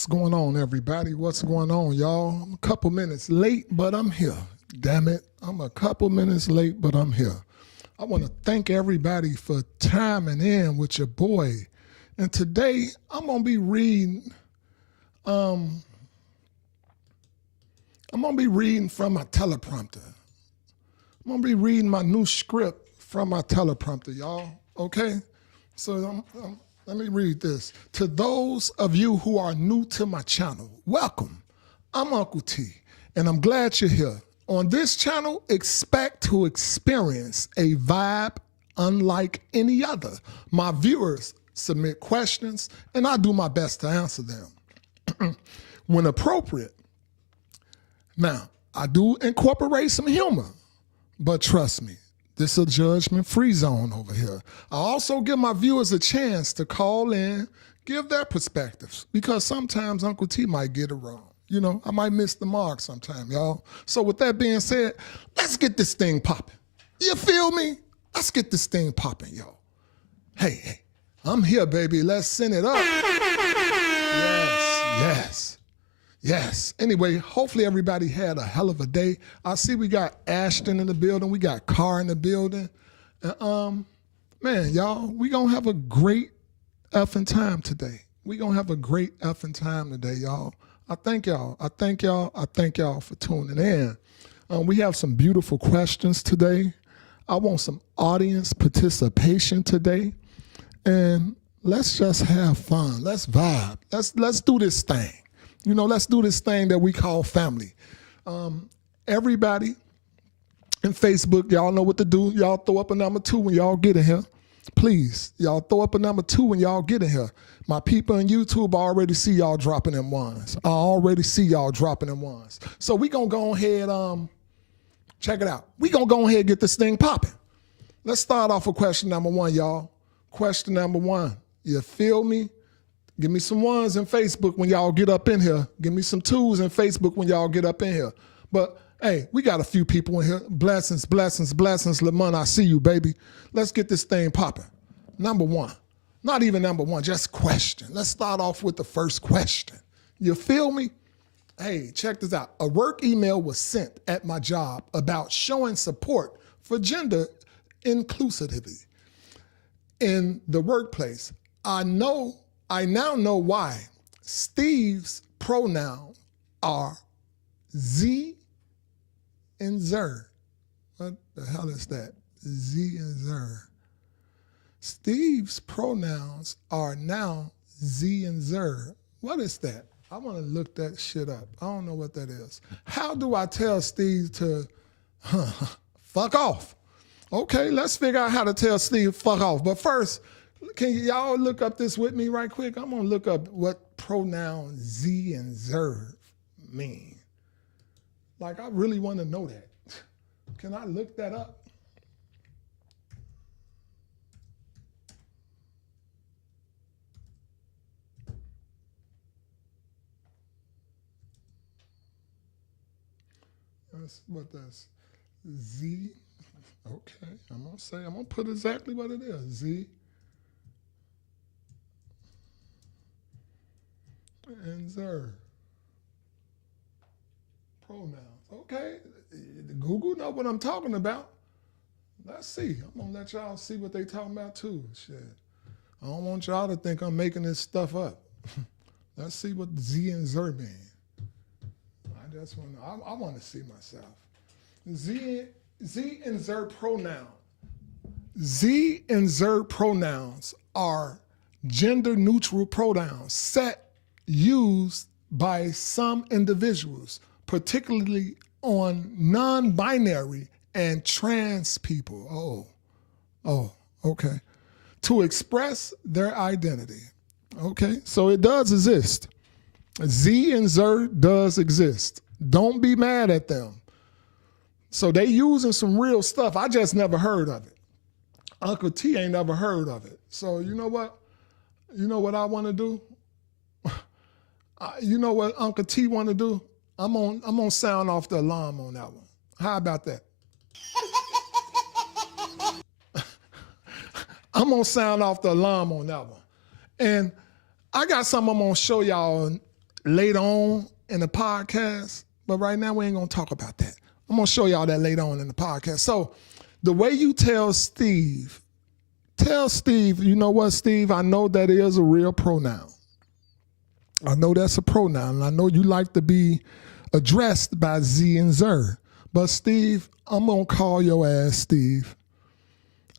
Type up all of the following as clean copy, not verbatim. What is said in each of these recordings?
What's going on, everybody? What's going on, y'all? I'm a couple minutes late, but I'm here. Damn it. I'm a couple minutes late, but I'm here. I want to thank everybody for chiming in with your boy. And today, I'm going to be reading, from my teleprompter. I'm going to be reading my new script from my teleprompter, y'all. Okay? So let me read this. To those of you who are new to my channel, welcome. I'm Uncle T, and I'm glad you're here. On this channel, expect to experience a vibe unlike any other. My viewers submit questions, and I do my best to answer them when appropriate. Now, I do incorporate some humor, but trust me, this is a judgment-free zone over here. I also give my viewers a chance to call in, give their perspectives, because sometimes Uncle T might get it wrong. You know, I might miss the mark sometime, y'all. So with that being said, let's get this thing popping. You feel me? Let's get this thing popping, y'all. Hey, I'm here, baby. Let's send it up. Yes. Anyway, hopefully everybody had a hell of a day. I see we got Ashton in the building. We got Carr in the building. And, man, y'all, we going to have a great effing time today. We going to have a great effing time today, y'all. I thank y'all for tuning in. We have some beautiful questions today. I want some audience participation today. And let's just have fun. Let's vibe. Let's do this thing. You know, let's do this thing that we call family. Everybody in Facebook, y'all know what to do. Y'all throw up a number 2 when y'all get in here. Please, y'all throw up a number 2 when y'all get in here. My people on YouTube, I already see y'all dropping them ones. So we gonna go ahead, check it out. We gonna go ahead and get this thing popping. Let's start off with question number 1, y'all. Question number 1, you feel me? Give me some 1s in Facebook when y'all get up in here. Give me some 2s in Facebook when y'all get up in here. But hey, we got a few people in here. Blessings. Lamont, I see you, baby. Let's get this thing popping. Number 1. Not even number 1, just question. Let's start off with the first question. You feel me? Hey, check this out. A work email was sent at my job about showing support for gender inclusivity in the workplace. I now know why Steve's pronouns are Z and Zer. What the hell is that? Z and Zer. Steve's pronouns are now Z and Zer. What is that? I want to look that shit up. I don't know what that is. How do I tell Steve to fuck off? Okay, let's figure out how to tell Steve fuck off. But first, can y'all look up this with me right quick? I'm going to look up what pronoun Z and Zer mean. Like, I really want to know that. Can I look that up? That's Z. Okay, I'm gonna put exactly what it is. Z and Zer. Pronouns. Okay, Google know what I'm talking about. Let's see. I'm gonna let y'all see what they talking about too. Shit. I don't want y'all to think I'm making this stuff up. Let's see what Z and Zer mean. I want to see myself. Z and Zer pronoun. Z and Zer pronouns are gender-neutral pronouns used by some individuals, particularly on non-binary and trans people. Okay. To express their identity. Okay, so it does exist. Z and Zer does exist. Don't be mad at them. So they using some real stuff. I just never heard of it. Uncle T ain't never heard of it. So you know what? You know what I want to do? You know what Uncle T want to do? I'm gonna sound off the alarm on that one. How about that? I'm gonna sound off the alarm on that one. And I got something I'm gonna show y'all later on in the podcast, but right now we ain't gonna talk about that. I'm gonna show y'all that later on in the podcast. So the way you tell Steve, you know what, Steve, I know that is a real pronoun. I know that's a pronoun, and I know you like to be addressed by Z and Zer. But Steve, I'm gonna call your ass Steve.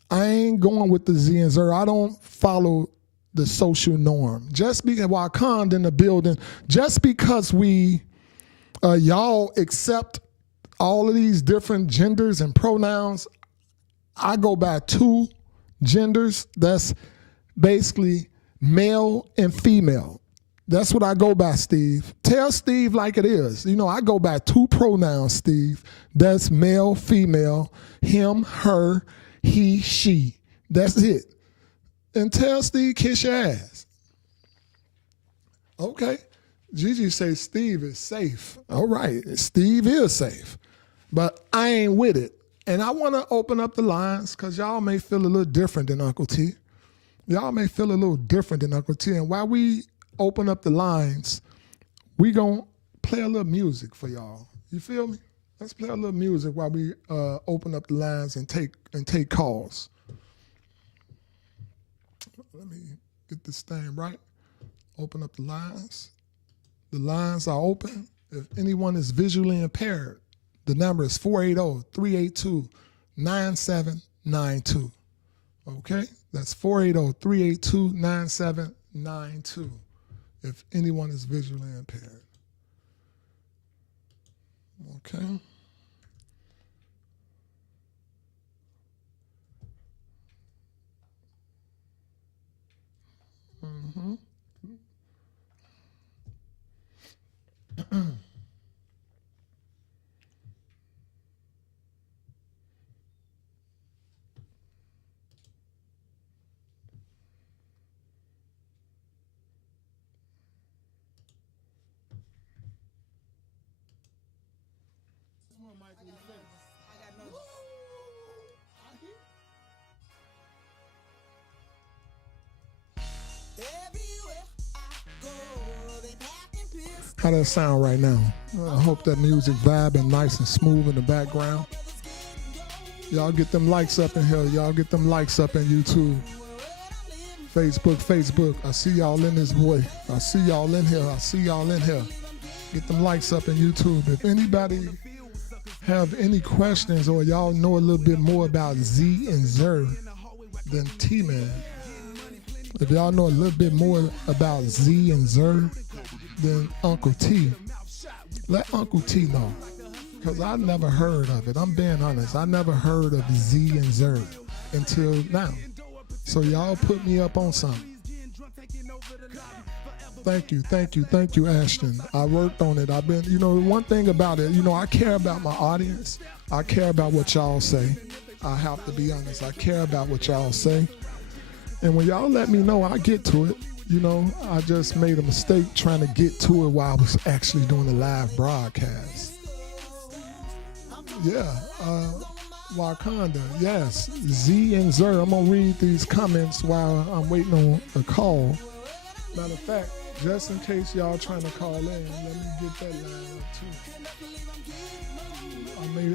I ain't going with the Z and Zer. I don't follow the social norm. Just because Wakanda in the building, just because we y'all accept all of these different genders and pronouns, I go by 2 genders. That's basically male and female. That's what I go by, Steve. Tell Steve like it is. You know, I go by 2 pronouns, Steve. That's male, female, him, her, he, she. That's it. And tell Steve, kiss your ass. Okay. Gigi say Steve is safe. All right. Steve is safe. But I ain't with it. And I want to open up the lines because y'all may feel a little different than Uncle T. Y'all may feel a little different than Uncle T. And while we open up the lines, we gonna play a little music for y'all. You feel me? Let's play a little music while we open up the lines and take calls. Let me get this thing right. Open up the lines. The lines are open. If anyone is visually impaired, the number is 480-382-9792. Okay? That's 480-382-9792 if anyone is visually impaired. Okay? Mm-hmm. How that sound right now? I hope that music vibing nice and smooth in the background. Y'all get them likes up in here. Y'all get them likes up in YouTube. Facebook. I see y'all in this boy. I see y'all in here. Get them likes up in YouTube. If anybody have any questions or y'all know a little bit more about Z and Zer than Tman, if y'all know a little bit more about Z and Zer than Uncle T, let Uncle T know, because I never heard of it. I'm being honest. I never heard of Z and Zer until now. So y'all put me up on something. Thank you, Ashton. I worked on it. I've been, one thing about it, I care about my audience. I care about what y'all say. I have to be honest. I care about what y'all say. And when y'all let me know, I get to it. I just made a mistake trying to get to it while I was actually doing the live broadcast. Yeah, Wakanda, yes. Z and Zer. I'm going to read these comments while I'm waiting on a call. Matter of fact, just in case y'all trying to call in, let me get that line up too.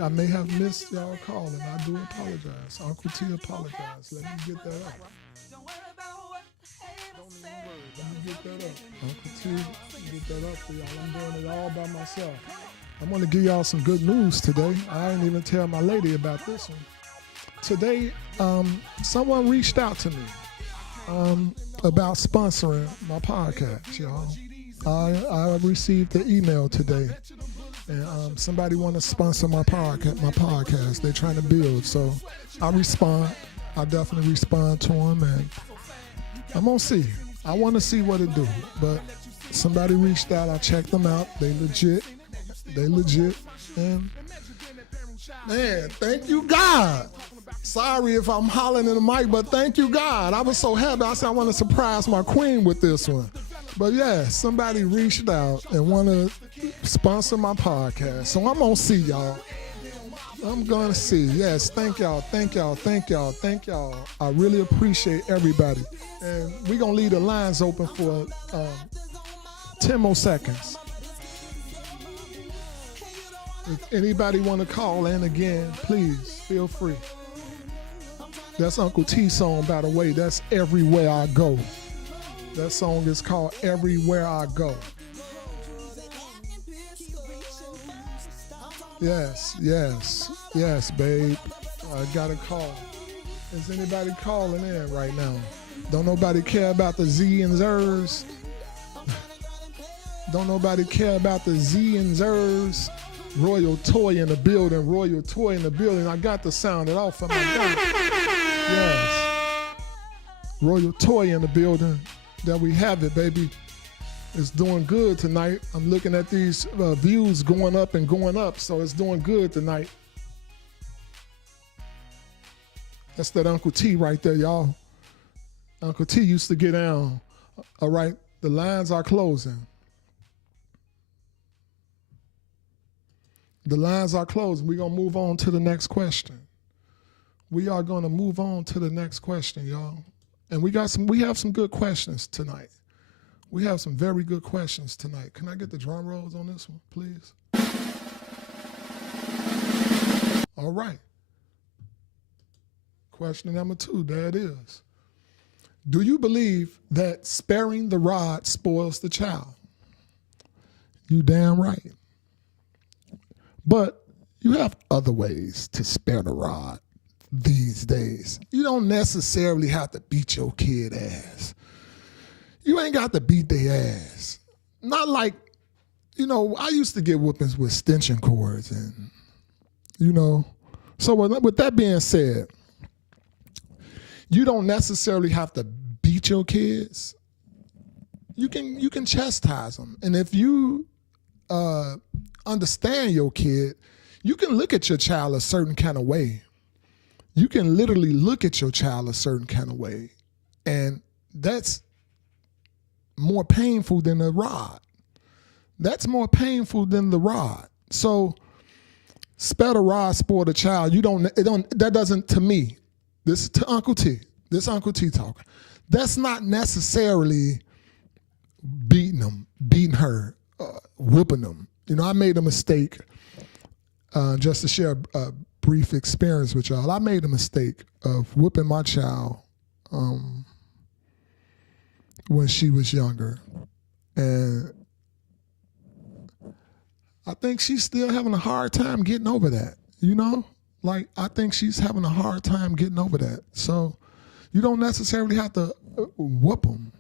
I may have missed y'all calling. I do apologize. Uncle T apologize. Let me get that up. Let me get that up. Uncle T, get that up for y'all. I'm doing it all by myself. I'm going to give y'all some good news today. I didn't even tell my lady about this one. Today, someone reached out to me about sponsoring my podcast, y'all. I received the email today, and somebody want to sponsor my podcast. They're trying to build, so I respond. I definitely respond to them, and I'm going to see. I want to see what it do, but somebody reached out. I checked them out. They legit, and man, thank you, God. Sorry if I'm hollering in the mic, but thank you, God. I was so happy. I said I want to surprise my queen with this one. But yeah, somebody reached out and want to sponsor my podcast. So I'm going to see y'all. I'm going to see. Yes, thank y'all. I really appreciate everybody. And we're going to leave the lines open for 10 more seconds. If anybody want to call in again, please feel free. That's Uncle T song, by the way. That's Everywhere I Go. That song is called Everywhere I Go. Yes, babe. I got a call. Is anybody calling in right now? Don't nobody care about the Z and Zers? Don't nobody care about the Z and Zers? Royal Toy in the building. Royal Toy in the building. I got to sound it off. Yes. Royal Toy in the building. There we have it, baby. It's doing good tonight. I'm looking at these views going up and going up, so it's doing good tonight. That's that Uncle T right there, y'all. Uncle T used to get down. All right, the lines are closing. The lines are closing. We're going to move on to the next question. We are going to move on to the next question, y'all. And we have some good questions tonight. We have some very good questions tonight. Can I get the drum rolls on this one, please? All right. Question number 2, there it is. Do you believe that sparing the rod spoils the child? You damn right. But you have other ways to spare the rod these days. You don't necessarily have to beat your kid ass. You ain't got to beat their ass. Not like, I used to get whoopings with extension cords and, So with that being said, you don't necessarily have to beat your kids. You can chastise them. And if you understand your kid, you can look at your child a certain kind of way. You can literally look at your child a certain kind of way. And that's more painful than a rod. That's more painful than the rod. So spare the rod, spoil the child. That doesn't, to me, this is to Uncle T. This Uncle T talking. That's not necessarily beating her, whooping them. I made a mistake, just to share a brief experience with y'all. I made a mistake of whooping my child when she was younger. And I think she's still having a hard time getting over that, I think she's having a hard time getting over that. So you don't necessarily have to whoop them.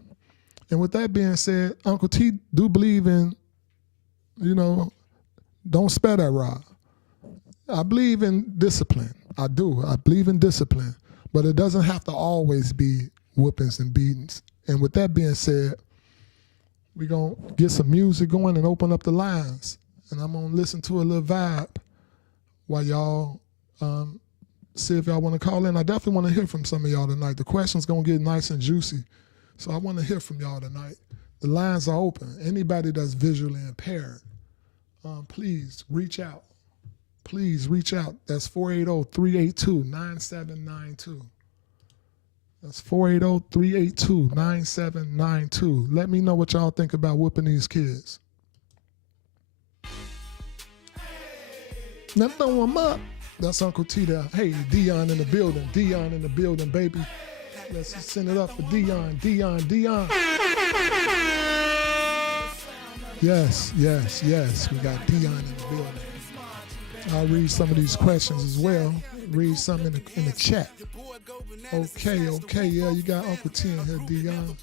And with that being said, Uncle T do believe in, don't spare that rod. I believe in discipline. I do. I believe in discipline. But it doesn't have to always be whoopings and beatings. And with that being said, we're going to get some music going and open up the lines. And I'm going to listen to a little vibe while y'all see if y'all want to call in. I definitely want to hear from some of y'all tonight. The question's going to get nice and juicy. So I want to hear from y'all tonight. The lines are open. Anybody that's visually impaired, please reach out. Please reach out. That's 480-382-9792. That's 480-382-9792. Let me know what y'all think about whooping these kids. Now throw them up. That's Uncle T there. Hey, Dion in the building. Dion in the building, baby. Let's send it up for Dion. Dion. Yes. We got Dion in the building. I'll read some of these questions as well. Read some in the chat. Okay. Yeah, you got Uncle T in here, Dion.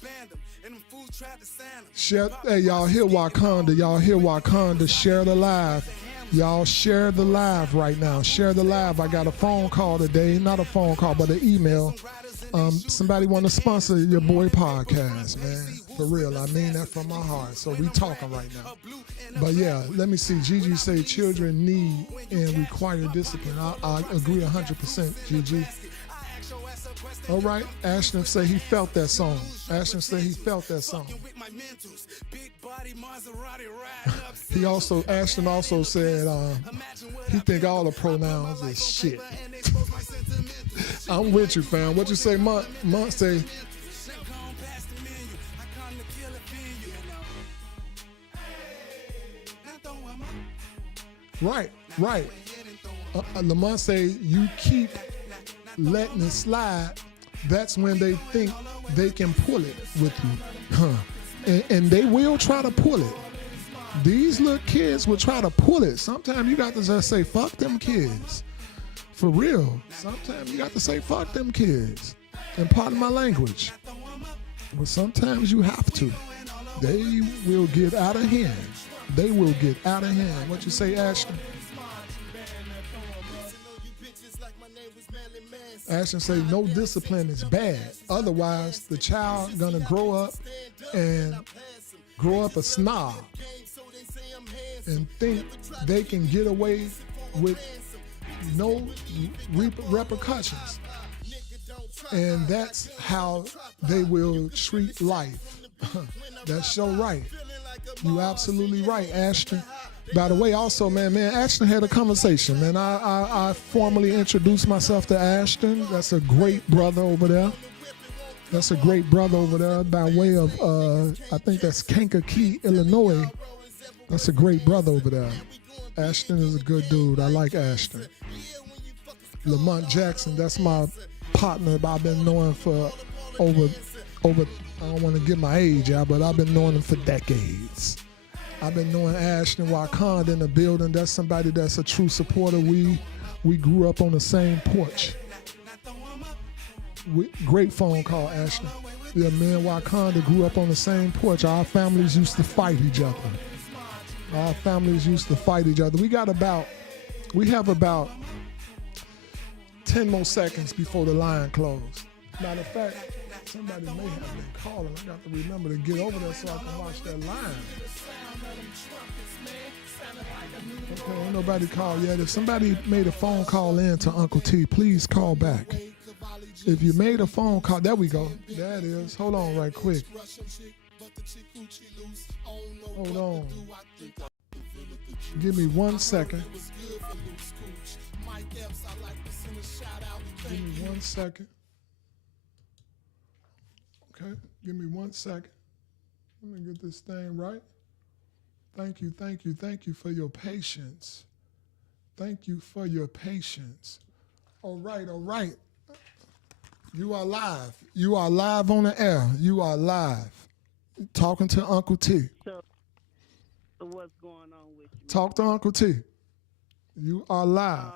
Hey, y'all hear Wakanda. Share the live. Y'all share the live right now. Share the live. I got a phone call today. Not a phone call, but an email. Somebody want to sponsor your boy podcast, man. For real. I mean that from my heart. So we talking right now. But yeah, let me see. Gigi say children need and require discipline. I agree 100%, Gigi. All right. Ashton say he felt that song. Ashton said Ashton also said he think all the pronouns is shit. I'm with you, fam. What you say, Monk say? Right. Lamont say you keep letting it slide. That's when they think they can pull it with you. And they will try to pull it. These little kids will try to pull it. Sometimes you got to just say, fuck them kids. For real. Sometimes you got to say, fuck them kids. And pardon my language. But sometimes you have to. They will get out of hand. They will get out of hand. What you say, Ashton? Ashton say no discipline is bad. Otherwise, the child gonna grow up a snob and think they can get away with no repercussions. And that's how they will treat life. That's your right. You absolutely right, Ashton. By the way, also, man, Ashton had a conversation, man. I formally introduced myself to Ashton. That's a great brother over there. By way of, I think that's Kankakee, Illinois. That's a great brother over there. Ashton is a good dude. I like Ashton. Lamont Jackson, that's my partner I've been knowing for over, I don't want to get my age out, but I've been knowing him for decades. I've been knowing Ashton Wakand in the building. That's somebody that's a true supporter. We grew up on the same porch. Great phone call, Ashton. Yeah, me and Wakanda grew up on the same porch. Our families used to fight each other. We have about 10 more seconds before the line closes. Matter of fact, somebody may have been calling. I got to remember to get over there so I can watch that line. Okay, ain't nobody called yet. If somebody made a phone call in to Uncle T, please call back. If you made a phone call, there we go. There it is. Hold on right quick. Hold on. Give me 1 second. Give me 1 second. Okay, give me 1 second. Let me get this thing right. Thank you for your patience. Thank you for your patience. All right. You are live. You are live on the air. You are live. Talking to Uncle T. So what's going on with you? Talk to Uncle T. You are live.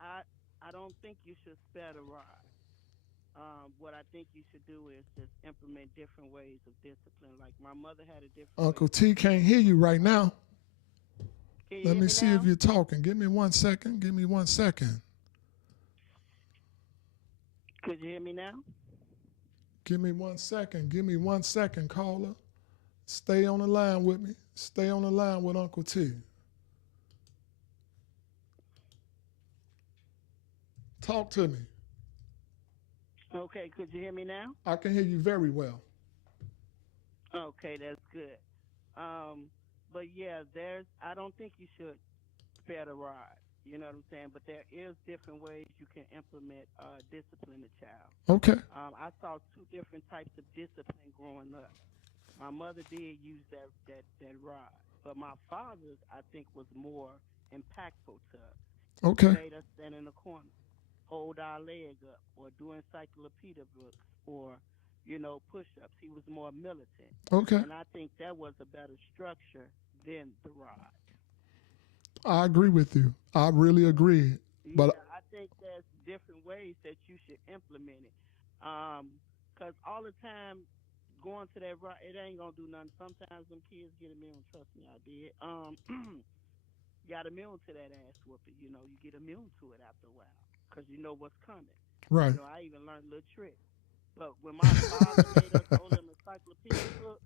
I don't think you should spare the rod. What I think you should do is just implement different ways of discipline. Like my mother had a different Uncle T can't hear you right now. Let me see if you're talking. Give me 1 second. Could you hear me now? Give me 1 second, caller. Stay on the line with me. Stay on the line with Uncle T. Talk to me. Okay, could you hear me now? I can hear you very well. Okay, that's good. But yeah, I don't think you should spare the rod. You know what I'm saying? But there is different ways you can implement discipline a child. Okay. I saw two different types of discipline growing up. My mother did use that rod, but my father's, I think, was more impactful to us. Okay. He made us stand in the corner, hold our leg up, or do encyclopedia books, or, push-ups. He was more militant. Okay. And I think that was a better structure than the rod. I agree with you. I really agree. But I think there's different ways that you should implement it. Because all the time going to that rod, it ain't going to do nothing. Sometimes them kids get immune. Trust me, I did. Got immune to that ass whooping. You get immune to it after a while because you know what's coming. Right. I even learned a little trick. But when my father made us hold them encyclopedia book,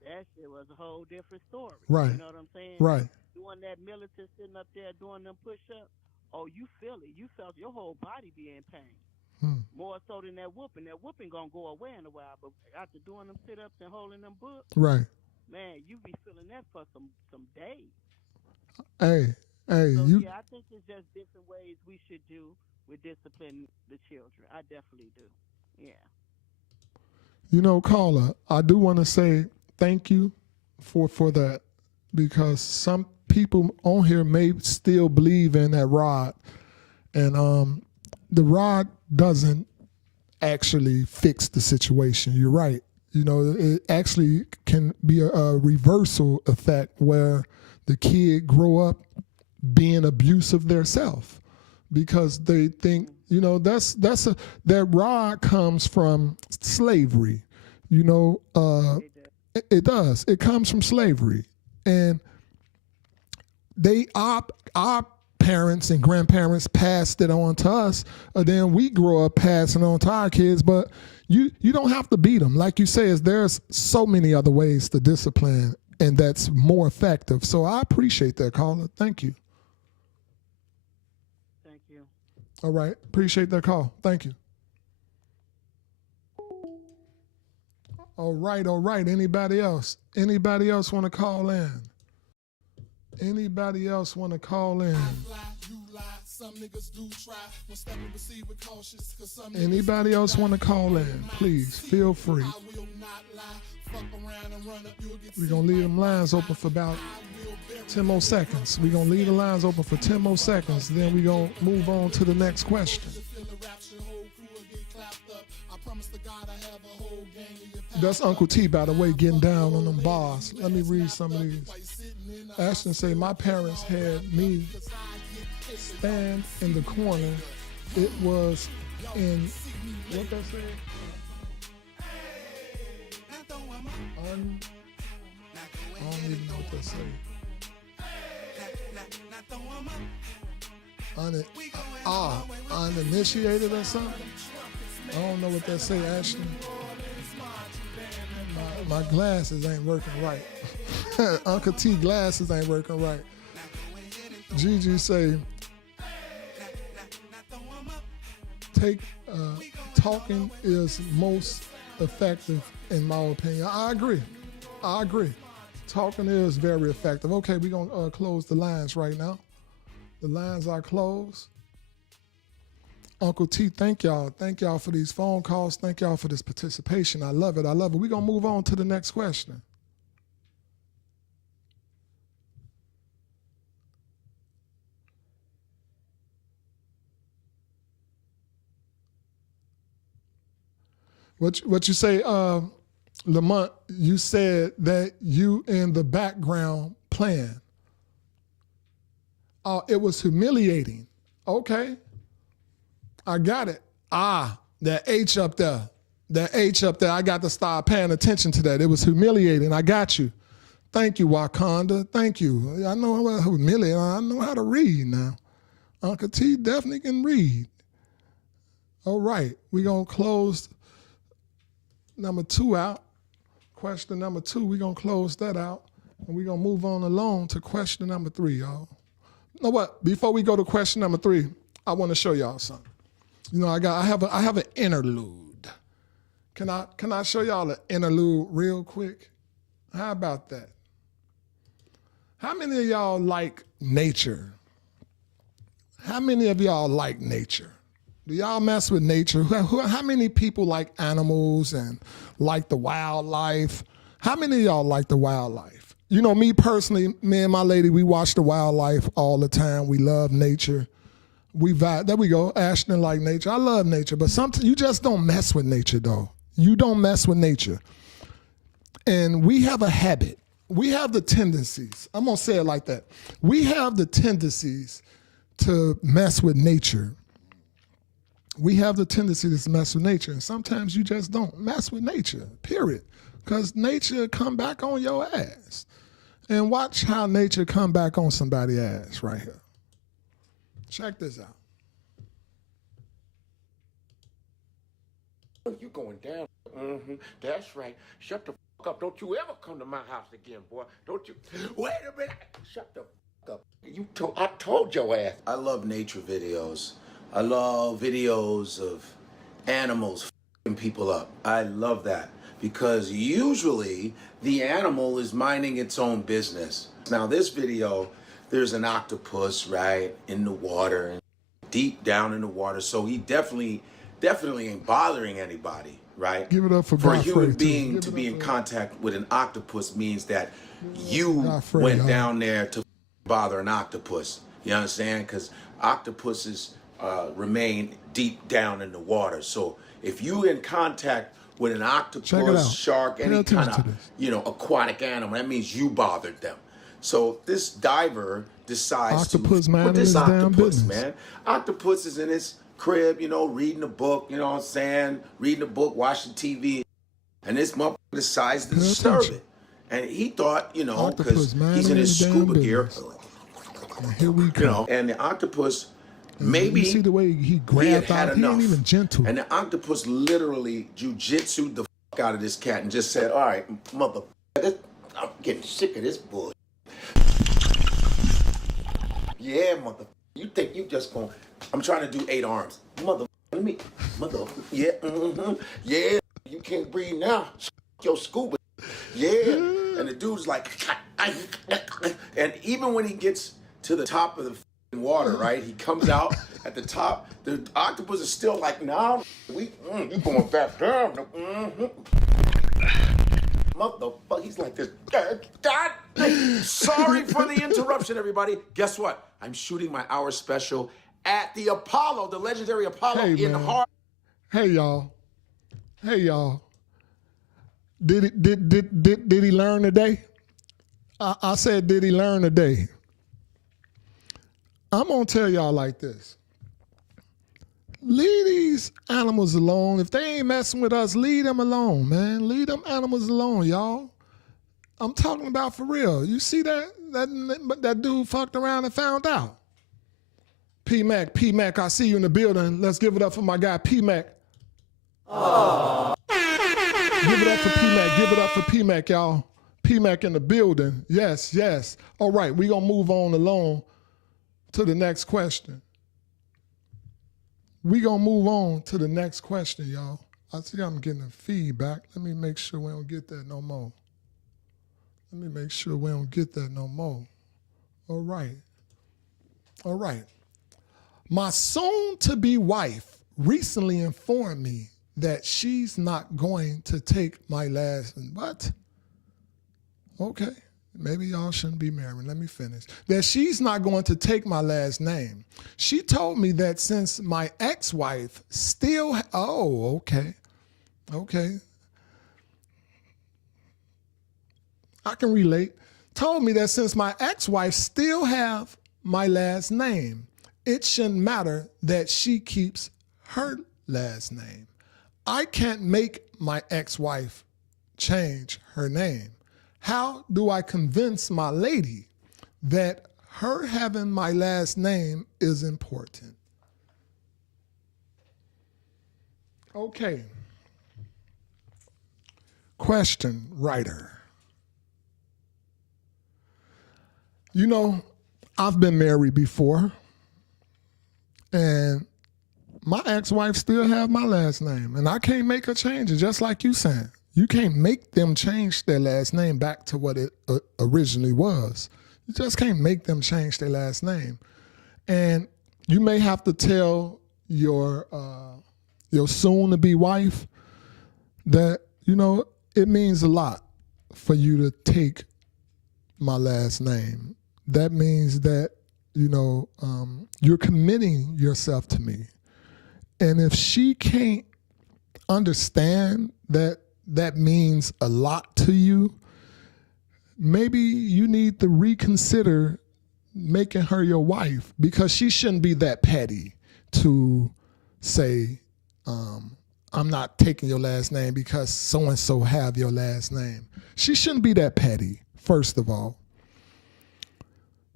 that shit was a whole different story. Right. You know what I'm saying? Right. Doing that militant, sitting up there doing them push-ups, oh, you feel it. You felt your whole body be in pain. More so than that whooping. That whooping going to go away in a while. But after doing them sit-ups and holding them books, right. Man, you be feeling that for some days. Hey, So, you. I think there's just different ways we should do with discipline the children. I definitely do. Yeah. Caller, I do want to say thank you for that because some people on here may still believe in that rod, and the rod doesn't actually fix the situation. You're right. You know, it actually can be a reversal effect where the kid grow up being abusive theirself because they think, you know, that rod comes from slavery. You know, it does. It comes from slavery, and our parents and grandparents passed it on to us, and then we grow up passing on to our kids. But you don't have to beat them. Like you say, there's so many other ways to discipline, and that's more effective. So I appreciate that, caller. Thank you. Thank you. All right. Appreciate that call. Thank you. All right. Anybody else? Anybody else want to call in? Anybody else want to call in? Anybody else want to call in? Please feel free. We're going to leave them lines open for about 10 more seconds. We're going to leave the lines open for 10 more seconds. Then we're going to move on to the next question. That's Uncle T, by the way, getting down on them bars. Let me read some of these. Ashton say, my parents had me stand in the corner. It was in, what that say? I don't even know what that say. Uninitiated or something? I don't know what that say, Ashton. My glasses ain't working right. Uncle T glasses ain't working right. Gigi say, talking is most effective in my opinion. I agree. Talking is very effective. Okay, we're going to close the lines right now. The lines are closed. Uncle T, thank y'all. Thank y'all for these phone calls. Thank y'all for this participation. I love it. We're going to move on to the next question. What you say, Lamont, you said that you in the background playing. It was humiliating. Okay. I got it. That H up there. I got to start paying attention to that. It was humiliating. I got you. Thank you, Wakanda. Thank you. I know how to humiliate. I know how to read now. Uncle T definitely can read. All right. We're going to close number 2 out. Question number 2, we're going to close that out. And we're going to move on along to question number 3, y'all. You know what? Before we go to question number 3, I want to show y'all something. You know, I have an interlude. Can I show y'all an interlude real quick? How about that? How many of y'all like nature? How many of y'all like nature? Do y'all mess with nature? How many people like animals and like the wildlife? How many of y'all like the wildlife? You know, me personally, me and my lady, we watch the wildlife all the time. We love nature. We vibe. There we go. Ashton like nature. I love nature, but sometimes you just don't mess with nature, though. You don't mess with nature. And we have a habit. We have the tendencies. I'm going to say it like that. We have the tendencies to mess with nature. We have the tendency to mess with nature. And sometimes you just don't mess with nature, period. Because nature come back on your ass. And watch how nature come back on somebody's ass right here. Check this out. You going down? Mm-hmm. That's right. Shut the fuck up. Don't you ever come to my house again, boy. Don't you? Wait a minute. Shut the fuck up. I told your ass. I love nature videos. I love videos of animals f***ing people up. I love that because usually the animal is minding its own business. Now this video, there's an octopus, right, in the water, deep down in the water. So he definitely ain't bothering anybody, right? Give it up for a human being to be in contact with an octopus means that You Godfrey, went y'all. down there to bother an octopus. You understand? Because octopuses remain deep down in the water. So if you in contact with an Check it octopus, out. shark, Pay any attention kind to of this. aquatic animal, that means you bothered them. So this diver decides Octopus to minding this his damn octopus, business. man. Octopus is in his crib, reading a book, you know what I'm saying? Reading a book, watching TV, and this motherfucker decides to Pay disturb attention. it. And he thought, because Octopus minding he's in his his damn scuba gear, business. And here we come. and the octopus You see the way he he had grabbed had out? He enough. ain't even gentle. And the octopus literally jujitsu'd the fuck out of this cat and just said, all right, motherfucker, I'm getting sick of this bull. Yeah, motherfucker. You think you just gonna, I'm trying to do 8 arms. Yeah, yeah, you can't breathe now. Your scuba. Yeah. And the dude's like, and even when he gets to the top of the water, right? He comes out at the top. The octopus is still like, no, you going back down. Motherfucker, he's like this. God, sorry for the interruption, everybody. Guess what? I'm shooting my hour special at the Apollo, the legendary Apollo in Hard. Hey y'all. Hey y'all. Did he learn today? I said, did he learn today? I'm gonna tell y'all like this. Leave these animals alone. If they ain't messing with us, leave them alone, man. Leave them animals alone, y'all. I'm talking about for real. You see that dude fucked around and found out. P-Mac, I see you in the building. Let's give it up for my guy, P-Mac. Give it up for P-Mac. Give it up for P-Mac, y'all. P-Mac in the building. Yes, yes. All right, we're going to move on along to the next question. We're going to move on to the next question, y'all. I see I'm getting feedback. Let me make sure we don't get that no more. All right. All right. My soon-to-be wife recently informed me that she's not going to take my last name. What? Okay. Maybe y'all shouldn't be married. Let me finish. That she's not going to take my last name. She told me that since my ex-wife still... Oh, okay. Okay. I can relate. Told me that since my ex-wife still have my last name, it shouldn't matter that she keeps her last name. I can't make my ex-wife change her name. How do I convince my lady that her having my last name is important? Okay. Question writer. You know, I've been married before, and my ex-wife still have my last name, and I can't make her change it, just like you saying. You can't make them change their last name back to what it originally was. You just can't make them change their last name. And you may have to tell your soon-to-be wife that, you know, it means a lot for you to take my last name. That means that, you know, you're committing yourself to me. And if she can't understand that that means a lot to you, maybe you need to reconsider making her your wife, because she shouldn't be that petty to say, I'm not taking your last name because so-and-so have your last name. She shouldn't be that petty, first of all.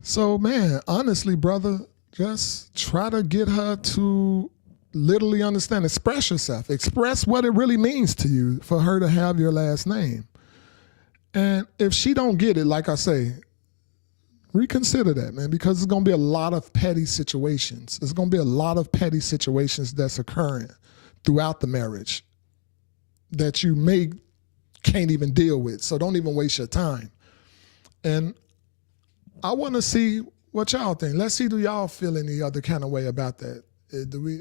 So, man, honestly, brother, just try to get her to literally understand, express yourself, express what it really means to you for her to have your last name. And if she don't get it, like I say, reconsider that, man, because there's going to be a lot of petty situations. There's going to be a lot of petty situations that's occurring throughout the marriage that you can't even deal with. So don't even waste your time. And I want to see what y'all think. Let's see, do y'all feel any other kind of way about that? Do we...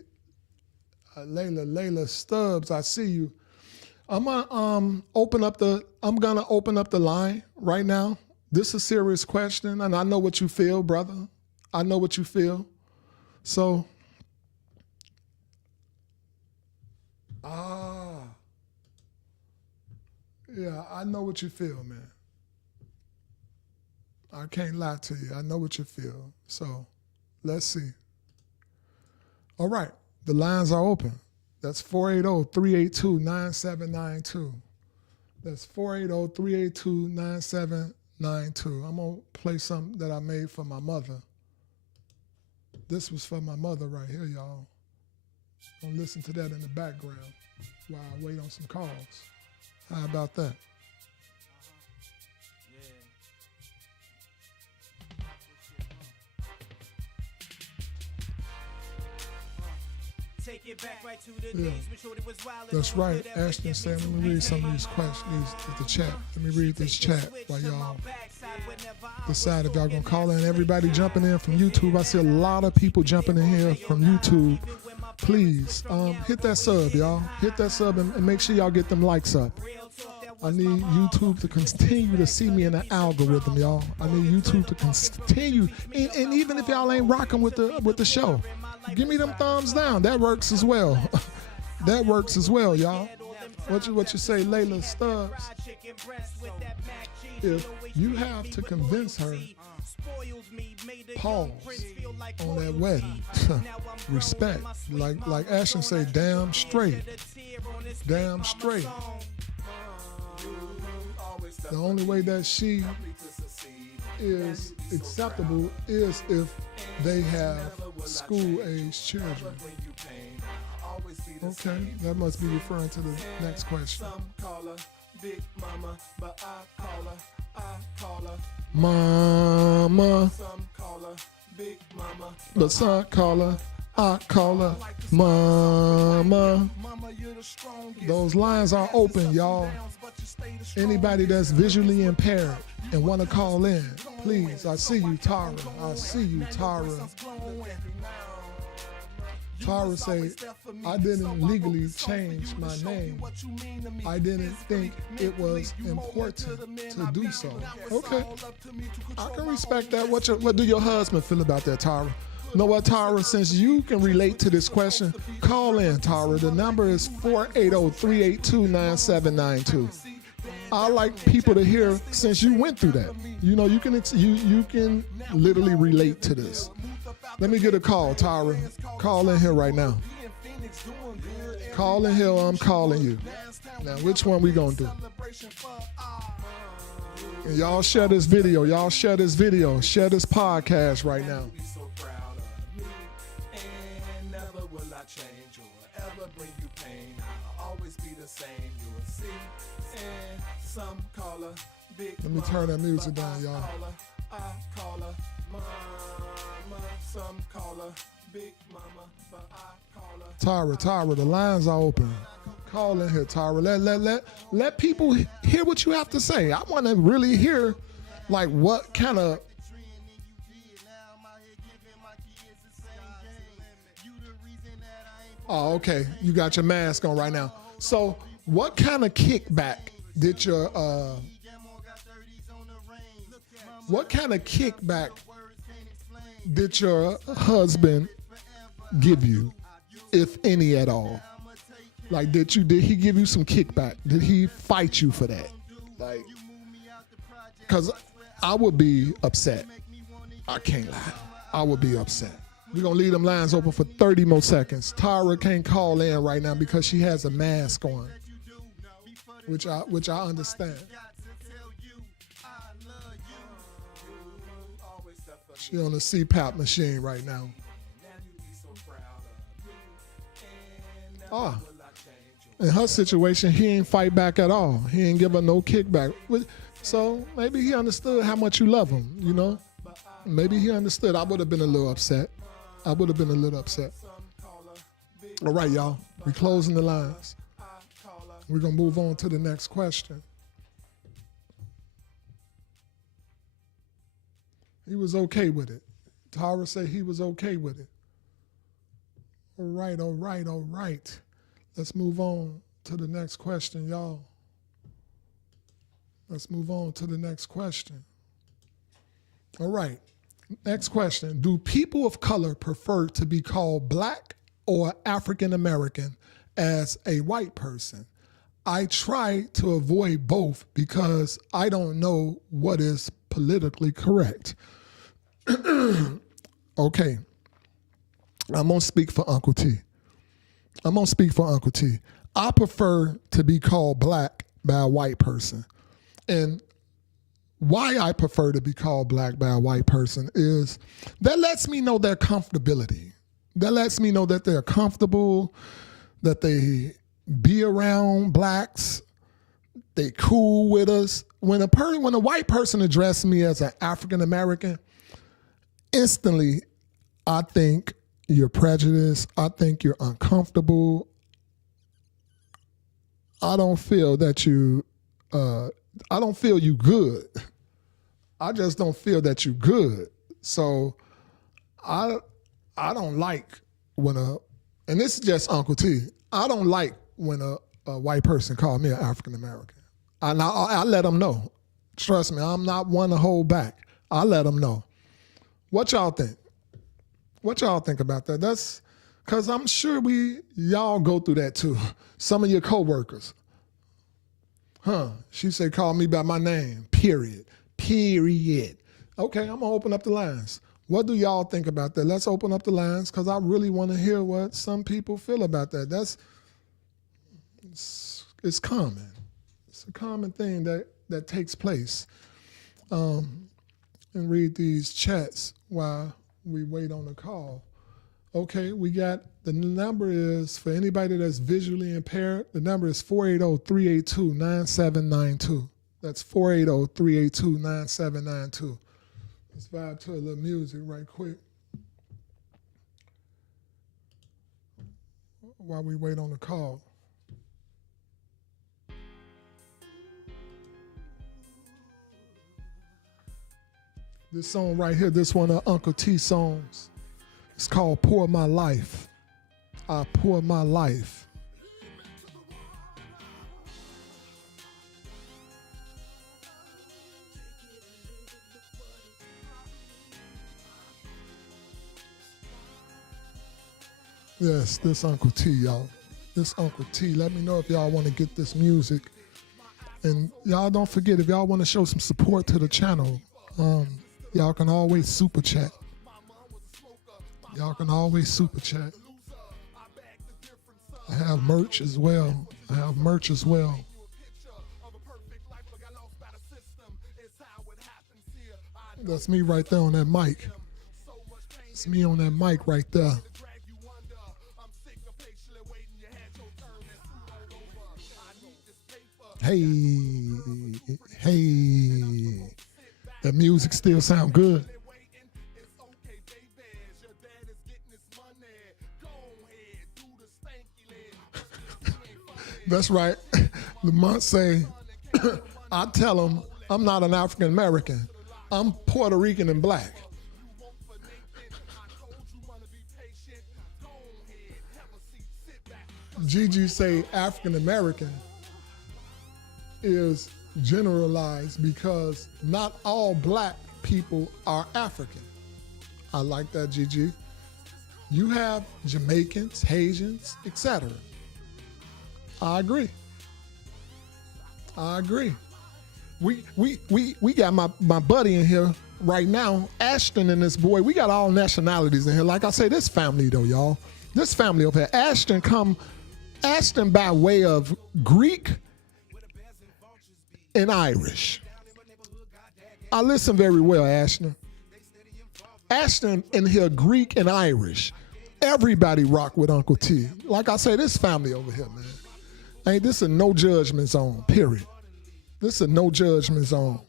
Layla Stubbs, I see you. I'm gonna open up the line right now. this is a serious question, and I know what you feel, brother. I know what you feel. So, yeah, I know what you feel, man. I can't lie to you. I know what you feel. So, let's see. All right, the lines are open. That's 480-382-9792. That's 480-382-9792. I'm going to play something that I made for my mother. This was for my mother right here, y'all. I'm going to listen to that in the background while I wait on some calls. How about that? Take it back right to the days when Shorty was wild. That's right. Ashton said, let me read some of these questions, the chat. Let me read this chat while y'all decide if y'all gonna call in. Everybody jumping in from YouTube. I see a lot of people jumping in here from YouTube. Please, hit that sub, y'all. Hit that sub and make sure y'all get them likes up. I need YouTube to continue to see me in the algorithm, y'all. I need YouTube to continue, and even if y'all ain't rocking with the show, give me them thumbs down. That works as well. That works as well, y'all. What you say, Layla Stubbs? If you have to convince her, pause on that wedding. Respect. Like Ashton say, damn straight. Damn straight. The only way that she is acceptable is if they have school-age children. Okay, that must be referring to the next question. Mama, but some call her, I call her mama. Those lines are open, y'all. Anybody that's visually impaired and want to call in, please. I see you, Tara. I see you, Tara. Tara say, I didn't legally change my name. I didn't think it was important to do so. Okay, I can respect that. What do your husband feel about that, Tara? You know what, Tara? Since you can relate to this question, call in, Tara. The number is 480-382-9792. I like people to hear, since you went through that. You know, you can literally relate to this. Let me get a call, Tyra. Call in here right now. Call in here, I'm calling you. Now, which one we gonna do? And y'all share this video. Y'all share this video. Share this podcast right now. Let me turn that music down, y'all. Tyra, the lines are open. Call in here, Tyra. Let people hear what you have to say. I want to really hear, like, what kind of. Oh, okay. You got your mask on right now. So, what kind of kickback did your husband give you, if any at all? Like, did he give you some kickback? Did he fight you for that? Like, because I would be upset. I can't lie. I would be upset. We're going to leave them lines open for 30 more seconds. Tara can't call in right now because she has a mask on, which I understand. She on the CPAP machine right now. In her situation, he ain't fight back at all. He ain't give her no kickback. So maybe he understood how much you love him, you know? Maybe he understood. I would have been a little upset. All right, y'all. We closing the lines. We're going to move on to the next question. He was okay with it. Tara said he was okay with it. All right. Let's move on to the next question, y'all. Let's move on to the next question. All right. Next question. Do people of color prefer to be called black or African American as a white person? I try to avoid both because I don't know what is politically correct. Okay. I'm going to speak for Uncle T. I prefer to be called black by a white person. And why I prefer to be called black by a white person is that lets me know their comfortability. That lets me know that they're comfortable, that they be around blacks, they cool with us. When a white person addresses me as an African American, instantly I think you're prejudiced. I think you're uncomfortable. I don't feel that you good. I just don't feel that you good. So I don't like when and this is just Uncle T, I don't like when a white person call me an African American. I let them know. Trust me, I'm not one to hold back. I let them know. What y'all think? What y'all think about that? That's because I'm sure y'all go through that too. Some of your coworkers. She said, call me by my name, period. Okay, I'm going to open up the lines. What do y'all think about that? Let's open up the lines because I really want to hear what some people feel about that. It's common. It's a common thing that takes place. And read these chats while we wait on the call. Okay, we got, the number is, for anybody that's visually impaired, the number is 480-382-9792. That's 480-382-9792. Let's vibe to a little music right quick while we wait on the call. This song right here, this one of Uncle T songs. It's called Pour My Life. I pour my life. Yes, this Uncle T, y'all. This Uncle T. Let me know if y'all want to get this music. And y'all don't forget, if y'all want to show some support to the channel, y'all can always super chat. Y'all can always super chat. I have merch as well. That's me right there on that mic. It's me on that mic right there. Hey. That music still sound good. That's right. Lamont say, I tell him I'm not an African American. I'm Puerto Rican and black. Gigi say African American is generalized because not all black people are African. I like that, Gigi. You have Jamaicans, Haitians, etc. I agree. We got my buddy in here right now, Ashton and this boy. We got all nationalities in here. Like I say, this family though, y'all. This family over here. Ashton by way of Greek and Irish. I listen very well, Ashton. Ashton in here, Greek and Irish. Everybody rock with Uncle T. Like I say, this family over here, man. Hey, this is a no judgment zone, period. This is a no judgment zone.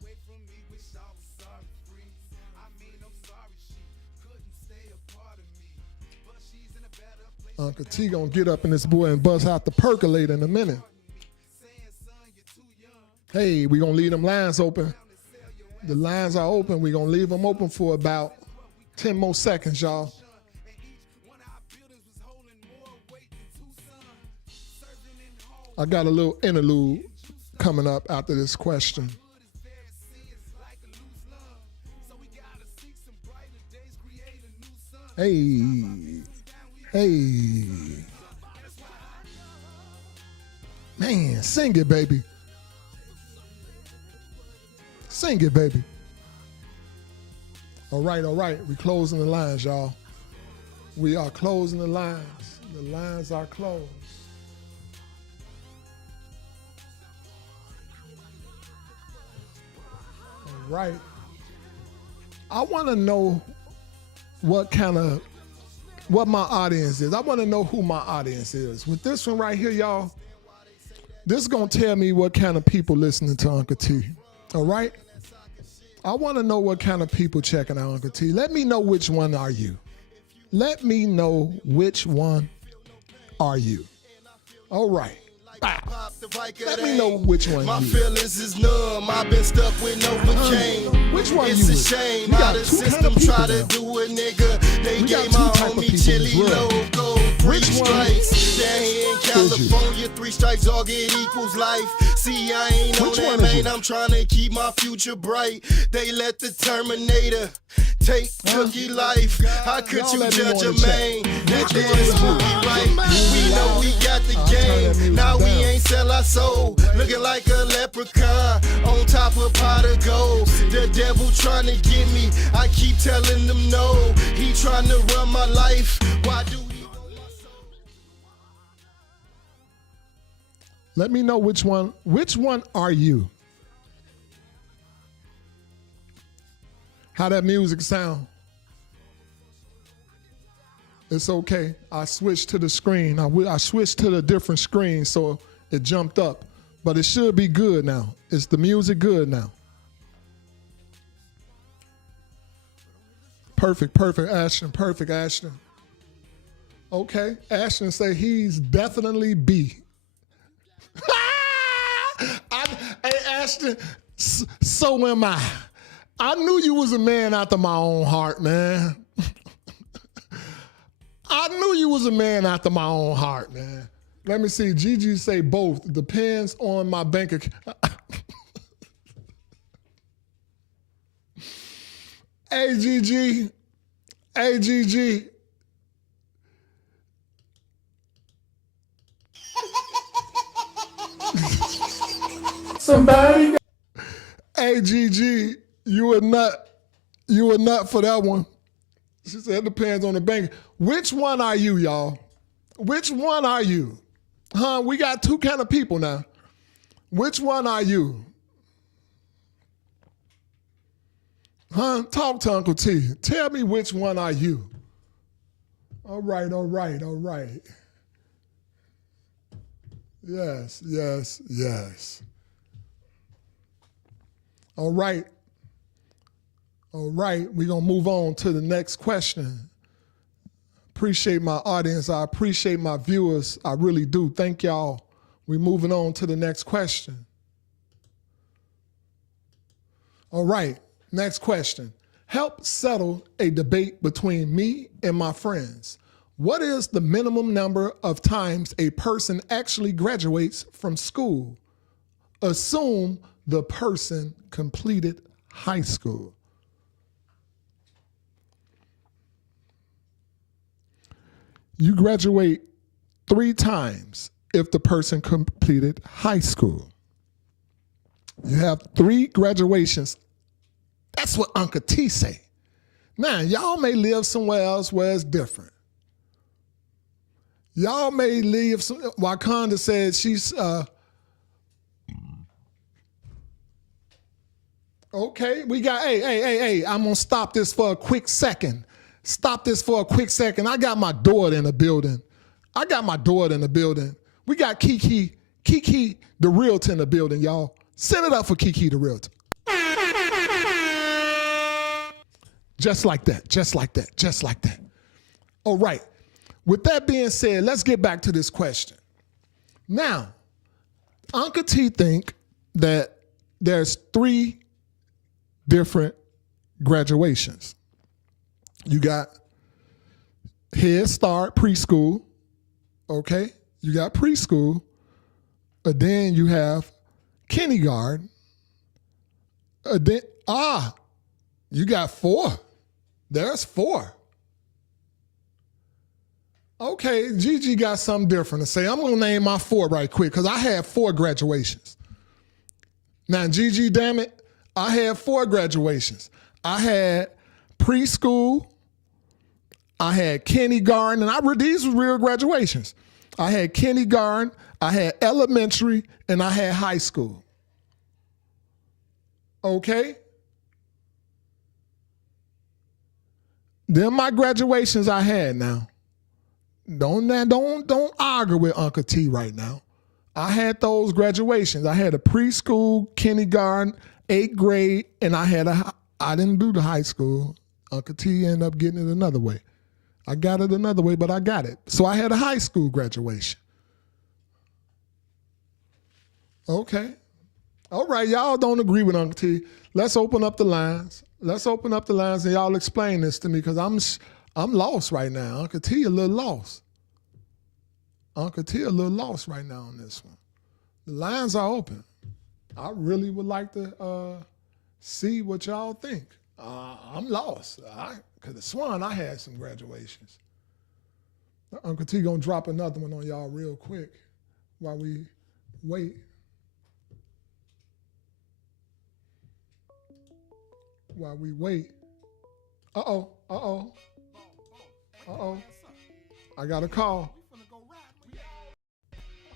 Uncle T gonna get up in this boy and bust out the percolator in a minute. Hey, we gonna leave them lines open. The lines are open. We gonna leave them open for about 10 more seconds, y'all. I got a little interlude coming up after this question. Hey. Hey. Man, sing it, baby. Sing it, baby. All right. We closing the lines, y'all. We are closing the lines. The lines are closed. All right. I want to know what my audience is. I want to know who my audience is. With this one right here, y'all, this is going to tell me what kind of people listening to Uncle T. All right? I want to know what kind of people checking out Uncle T. Let me know which one are you. Let me know which one are you. All right. Bow. Let me know which one My you. feelings is numb. I've been stuck with Novocaine. Which one It's you a with? shame We how got the two kind system of people try to now. do a nigga. They We got gave two my type of homie people Chili as well. logo. Three Which one strikes. Down here in is you? California, 3 strikes all get equals life. See, I ain't on Which that one is lane. you? I'm trying to keep my future bright. They let the Terminator take Cookie life. How could Y'all you let me know judge in a the chat. man that Which one did his is you? movie right? We know we got the I'll turn that game. music Now we down. ain't sell our soul. Looking like a leprechaun on top of pot of gold. The devil trying to get me. I keep telling them no. He trying to run my life. Why do he want my soul? Let me know which one. Which one are you? How that music sound? It's okay. I switched to the screen. I switched to the different screen, so it jumped up. But it should be good now. Is the music good now? Perfect, Ashton. Perfect, Ashton. Okay, Ashton say he's definitely B. Hey, Ashton, so am I. I knew you was a man after my own heart, man. I knew you was a man after my own heart, man. Let me see. Gigi say both. Depends on my bank account. Hey, Gigi. Hey, Gigi. Somebody. Hey, Gigi, you a nut. You a nut for that one. She said it depends on the bank. Which one are you, y'all? Which one are you? Huh? We got two kind of people now. Which one are you? Huh? Talk to Uncle T. Tell me which one are you? All right. Yes. All right. We're going to move on to the next question. Appreciate my audience. I appreciate my viewers. I really do. Thank y'all. We're moving on to the next question. All right. Next question. Help settle a debate between me and my friends. What is the minimum number of times a person actually graduates from school? Assume the person completed high school. You graduate 3 times if the person completed high school. You have 3 graduations. That's what Uncle T say. Now, y'all may live somewhere else where it's different. Y'all may live, Wakanda said she's, okay, we got, hey, I'm gonna stop this for a quick second. I got my daughter in the building. We got Kiki the realtor in the building, y'all. Send it up for Kiki the realtor. Just like that. All right. With that being said, let's get back to this question. Now, Uncle T think that there's 3 different graduations. You got Head Start, preschool, okay? You got preschool, and then you have kindergarten, you got 4. There's 4. Okay, Gigi got something different to say. I'm going to name my 4 right quick because I had 4 graduations. Now, Gigi, damn it, I had 4 graduations. I had preschool, I had kindergarten, and these were real graduations. I had kindergarten, I had elementary, and I had high school. Okay? Then my graduations I had now. Don't argue with Uncle T right now. I had those graduations. I had a preschool, kindergarten, 8th grade, and I didn't do the high school. Uncle T ended up getting it another way. I got it another way, but I got it. So I had a high school graduation. Okay. All right, y'all don't agree with Uncle T. Let's open up the lines. Let's open up the lines and y'all explain this to me because I'm lost right now. Uncle T a little lost. Uncle T a little lost right now on this one. The lines are open. I really would like to see what y'all think. I'm lost. I could have sworn I had some graduations. Uncle T gonna drop another one on y'all real quick while we wait. While we wait. Uh-oh. I got a call.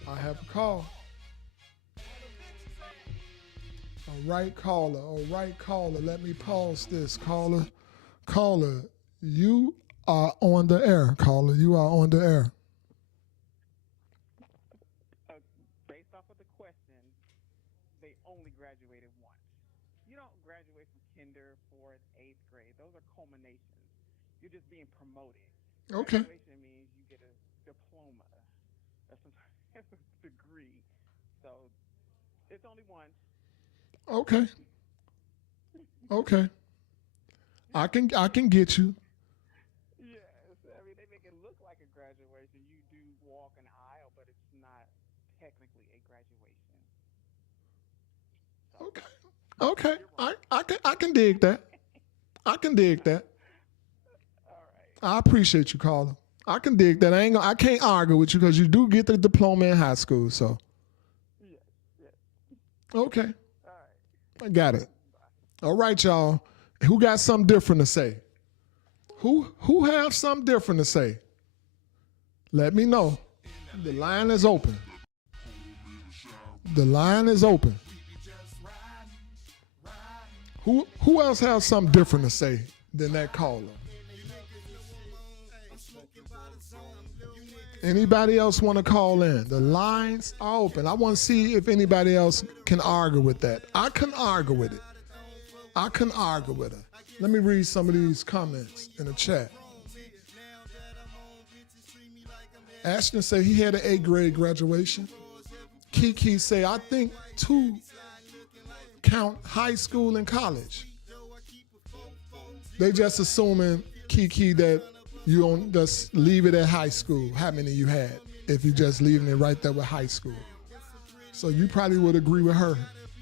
I have a call. All right, caller. Let me pause this. Caller, you are on the air. Caller, you are on the air. Based off of the question, they only graduated once. You don't graduate from kinder, 4th, 8th grade. Those are culminations. You're just being promoted. Okay. Graduation means you get a diploma. That's a degree. So it's only one. Okay. I can get you. Yes. I mean, they make it look like a graduation. You do walk an aisle, but it's not technically a graduation. So, Okay. I can dig that. I can dig that. all right. I appreciate you, caller. I can dig that. I can't argue with you because you do get the diploma in high school. So. Yes. Okay. All right. I got it. All right, y'all. Who got something different to say? Who have something different to say? Let me know. The line is open. The line is open. Who else has something different to say than that caller? Anybody else want to call in? The lines are open. I want to see if anybody else can argue with that. I can argue with it. I can argue with it. Let me read some of these comments in the chat. Ashton said he had an 8th grade graduation. Kiki say, I think 2 count high school and college. They just assuming, Kiki, that you don't just leave it at high school, how many you had, if you just leaving it right there with high school. So you probably would agree with her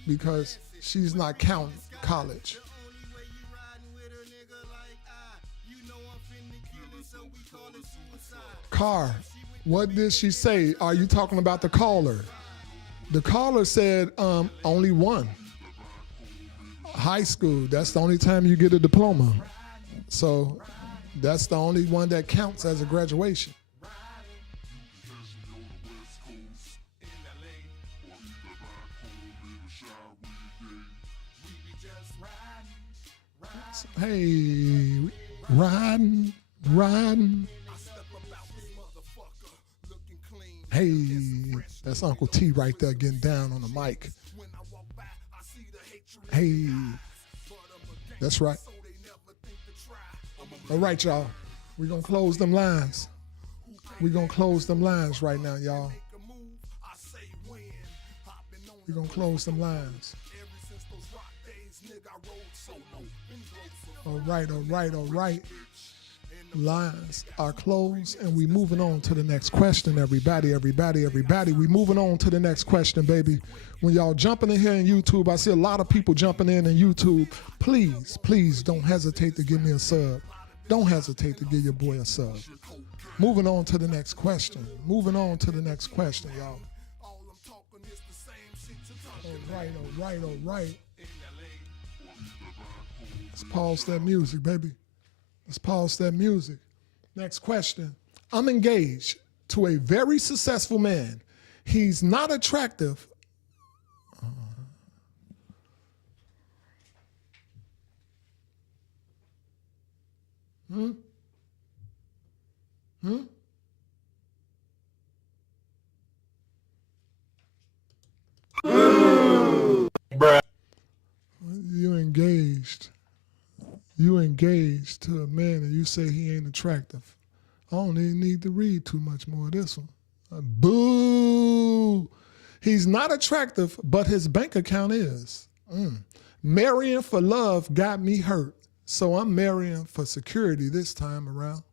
because she's not counting college. Car, what did she say? Are you talking about the caller? The caller said only one. High school, that's the only time you get a diploma. So that's the only one that counts as a graduation. Hey, riding. Hey, that's Uncle T right there getting down on the mic. Hey, that's right. All right, y'all. We're going to close them lines. We're going to close them lines right now, y'all. We're going to close them lines. All right. Lines are closed, and we moving on to the next question, everybody. We moving on to the next question, baby. When y'all jumping in here in YouTube, I see a lot of people jumping in YouTube. Please don't hesitate to give me a sub. don't hesitate to give your boy a sub. Moving on to the next question. Moving on to the next question, y'all. All right. Let's pause that music, baby. Let's pause that music. Next question. I'm engaged to a very successful man. He's not attractive. You engaged to a man and you say he ain't attractive. I don't even need to read too much more of this one. Boo! He's not attractive, but his bank account is. Marrying for love got me hurt, so I'm marrying for security this time around.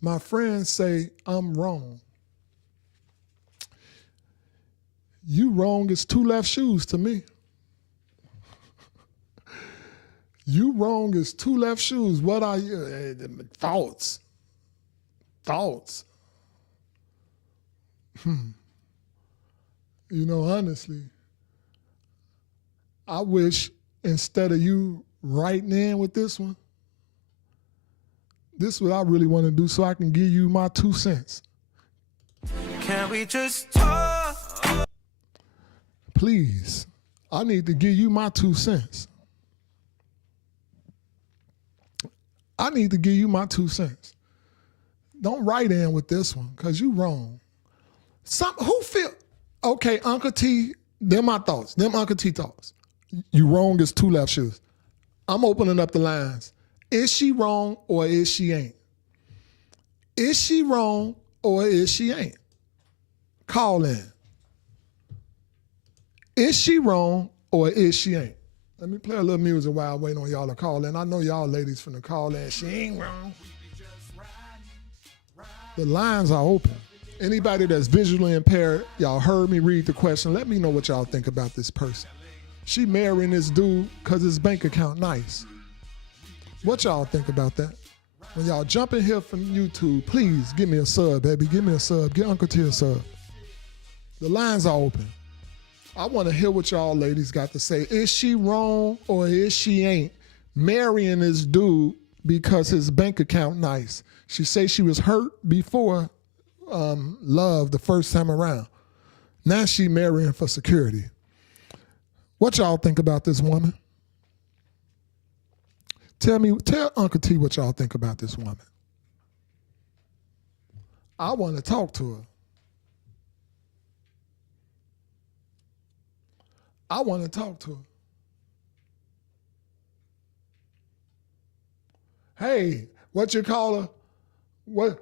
My friends say I'm wrong. You wrong is two left shoes to me. You wrong is two left shoes. What are you? Thoughts. You know, honestly, I wish instead of you writing in with this one, this is what I really want to do so I can give you my 2 cents. Can we just talk? Please, I need to give you my 2 cents. I need to give you my 2 cents. Don't write in with this one, because you wrong. Okay, Uncle T, them my thoughts. Them Uncle T thoughts. You wrong is two left shoes. I'm opening up the lines. Is she wrong or is she ain't? Is she wrong or is she ain't? Call in. Is she wrong or is she ain't? Let me play a little music while I wait on y'all to call in. I know y'all ladies finna call in. She ain't wrong. The lines are open. Anybody that's visually impaired, y'all heard me read the question. Let me know what y'all think about this person. She marrying this dude because his bank account nice. What y'all think about that? When y'all jump in here from YouTube, please give me a sub, baby. Give me a sub. Get Uncle T a sub. The lines are open. I want to hear what y'all ladies got to say. Is she wrong or is she ain't marrying this dude because his bank account nice? She say she was hurt before love the first time around. Now she marrying for security. What y'all think about this woman? Tell Uncle T what y'all think about this woman. I want to talk to her. I want to talk to her. Hey, what you call her? What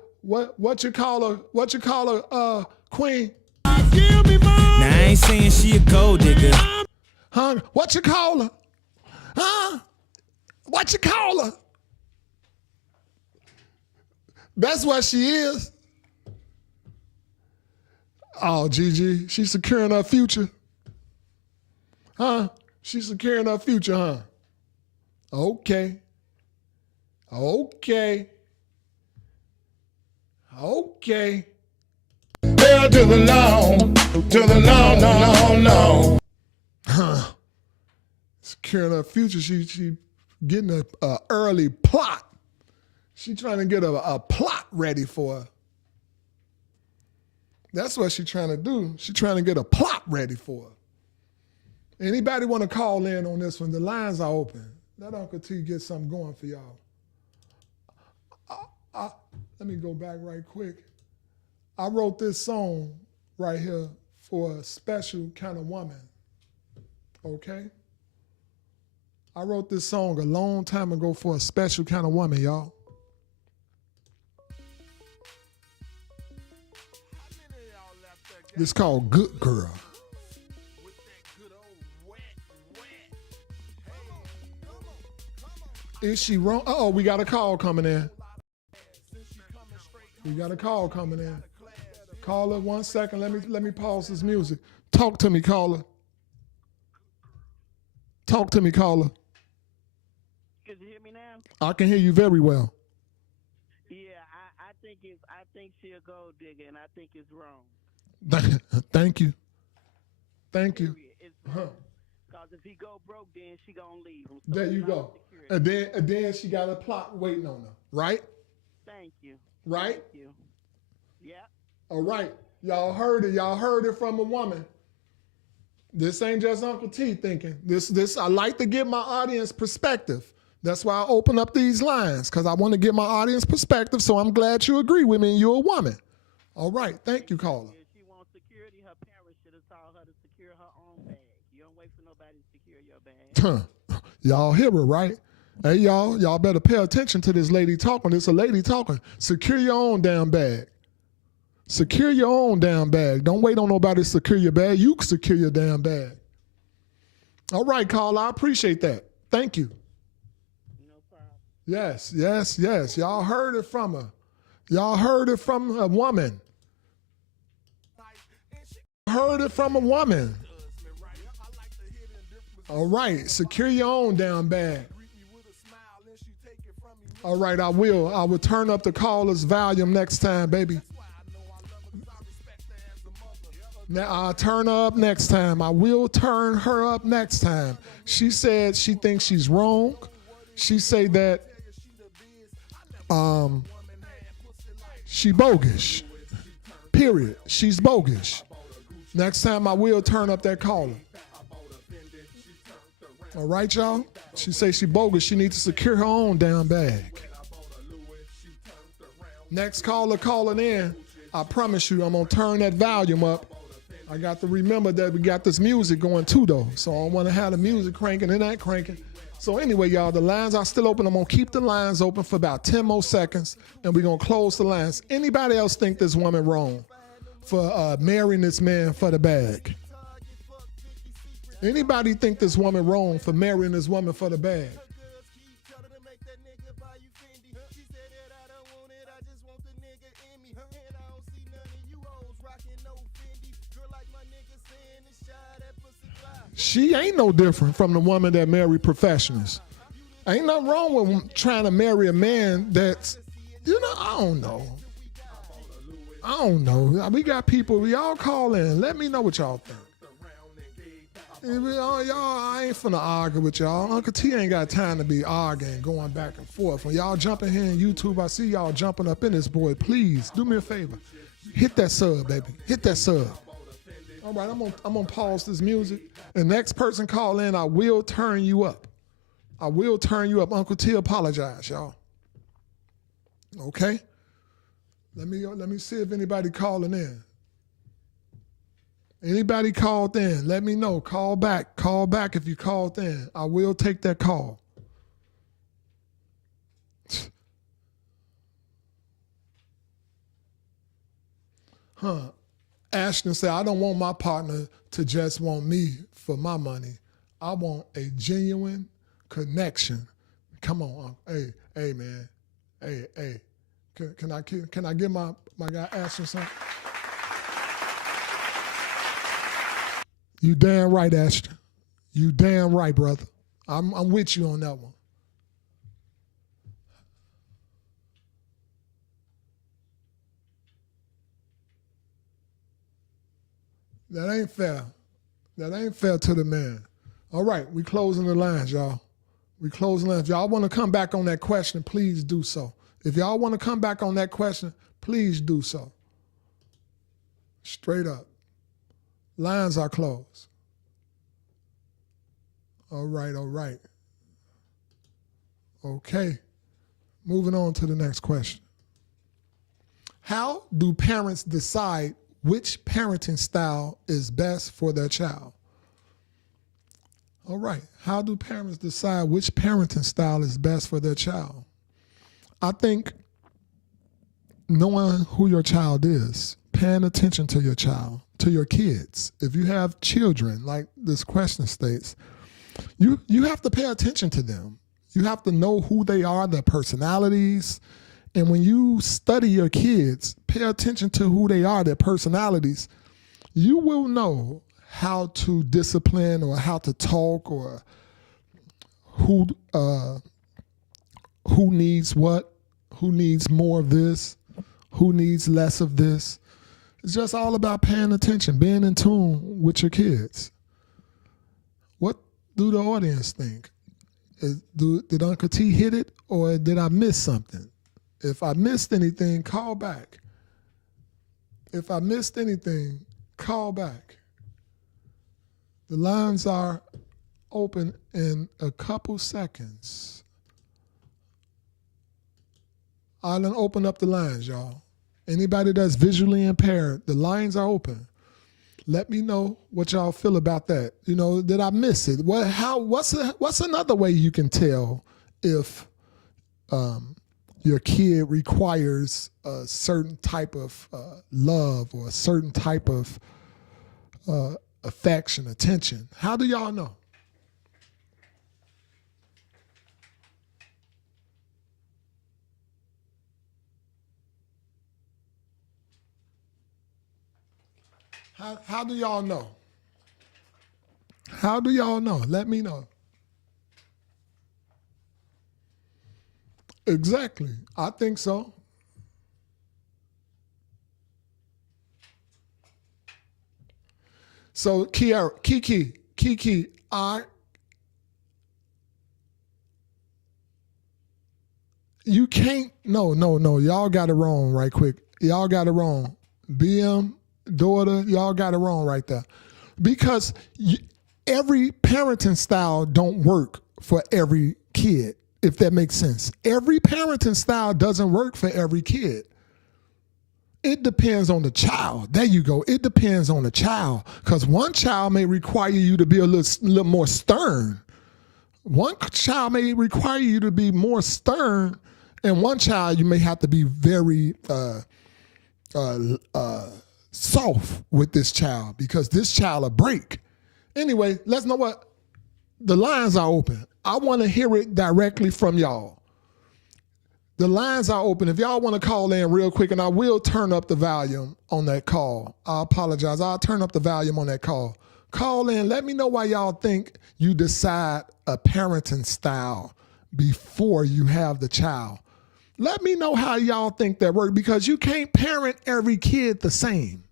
you call her? What you call her, Queen? Now I ain't saying she a gold digger. Huh? What you call her? Huh? What you call her? That's what she is. Oh, Gigi, she's securing her future. Huh? She's securing her future, huh? Okay. Hell to the no. Huh. Securing her future, she getting a early plot. She trying to get a plot ready for her. That's what she trying to do. She trying to get a plot ready for her. Anybody want to call in on this one? The lines are open. Let Uncle T get something going for y'all. Let me go back right quick. I wrote this song right here for a special kind of woman, okay? I wrote this song a long time ago for a special kind of woman, y'all. It's called Good Girl. Is she wrong? Uh-oh, we got a call coming in. Caller, 1 second. Let me pause this music. Talk to me, caller. Can you hear me now? I can hear you very well. think she a gold digger, and I think it's wrong. Thank you. Thank you. Period. It's wrong. Because if he go broke, then she gonna leave him. So There it's you not go. security. And then she got a plot waiting on her, right? Thank you. Right? Thank you. Yeah. All right. Y'all heard it. Y'all heard it from a woman. This ain't just Uncle T thinking. This I like to get my audience perspective. That's why I open up these lines, because I want to get my audience perspective, so I'm glad you agree with me and you're a woman. All right. Thank you, caller. If she wants security, her parents should have taught her to secure her own bag. You don't wait for nobody to secure your bag. Y'all hear her, right? Hey, y'all better pay attention to this lady talking. It's a lady talking. Secure your own damn bag. Secure your own damn bag. Don't wait on nobody to secure your bag. You can secure your damn bag. All right, caller. I appreciate that. Thank you. No problem. Yes, yes, yes. Y'all heard it from her. Y'all heard it from a woman. Heard it from a woman. All right, secure your own damn bag. All right, I will. I will turn up the caller's volume next time, baby. Now I'll turn her up next time. I will turn her up next time. She said she thinks she's wrong. She say that she bogus. Period. She's bogus. Next time I will turn up that caller. All right, y'all? She say she bogus. She needs to secure her own damn bag. Next caller calling in, I promise you I'm going to turn that volume up. I got to remember that we got this music going too, though. So I don't want to have the music cranking and that cranking. So anyway, y'all, the lines are still open. I'm going to keep the lines open for about 10 more seconds, and we're going to close the lines. Anybody else think this woman wrong for marrying this man for the bag? Anybody think this woman wrong for marrying this woman for the bag? She ain't no different from the woman that married professionals. Ain't nothing wrong with trying to marry a man that's, I don't know. We got people, y'all call in. Let me know what y'all think. Y'all, I ain't finna argue with y'all. Uncle T ain't got time to be arguing, going back and forth. When y'all jumping here in YouTube, I see y'all jumping up in this boy. Please, do me a favor. Hit that sub, baby. Hit that sub. All right, I'm gonna pause this music. The next person call in, I will turn you up. I will turn you up. Uncle T apologize, y'all. Okay? Let me see if anybody calling in. Anybody called in, let me know. Call back. Call back if you called in. I will take that call. Ashton said, I don't want my partner to just want me for my money. I want a genuine connection. Come on. Hey, man. Hey. Can I get my guy Ashton something? You damn right, Ashton. You damn right, brother. I'm with you on that one. That ain't fair. That ain't fair to the man. All right, we closing the lines, y'all. We closing the lines. If y'all want to come back on that question, please do so. If y'all want to come back on that question, please do so. Straight up. Lines are closed. All right. Okay. Moving on to the next question. How do parents decide which parenting style is best for their child? All right. How do parents decide which parenting style is best for their child? I think knowing who your child is, paying attention to your child, to your kids. If you have children, like this question states, you have to pay attention to them. You have to know who they are, their personalities. And when you study your kids, pay attention to who they are, their personalities, you will know how to discipline or how to talk or who needs what, who needs more of this, who needs less of this. It's just all about paying attention, being in tune with your kids. What do the audience think? Did Uncle T hit it, or did I miss something? If I missed anything, call back. If I missed anything, call back. The lines are open in a couple seconds. I'll open up the lines, y'all. Anybody that's visually impaired, the lines are open. Let me know what y'all feel about that. You know, did I miss it? What's another way you can tell if your kid requires a certain type of love or a certain type of affection, attention? How do y'all know? How do y'all know? How do y'all know? Let me know. Exactly. I think so. So Kiki, you can't, no, y'all got it wrong right quick. Y'all got it wrong. BM, daughter, y'all got it wrong right there. Because every parenting style don't work for every kid, if that makes sense. Every parenting style doesn't work for every kid. It depends on the child. There you go. It depends on the child. Because one child may require you to be a little more stern. One child may require you to be more stern, and one child you may have to be very soft with this child, because this child will break. Anyway, let's know what the lines are open. I want to hear it directly from y'all. The lines are open. If y'all want to call in real quick, and I will turn up the volume on that call. I apologize. I'll turn up the volume on that call. Call in. Let me know why y'all think you decide a parenting style before you have the child. Let me know how y'all think that works, because you can't parent every kid the same.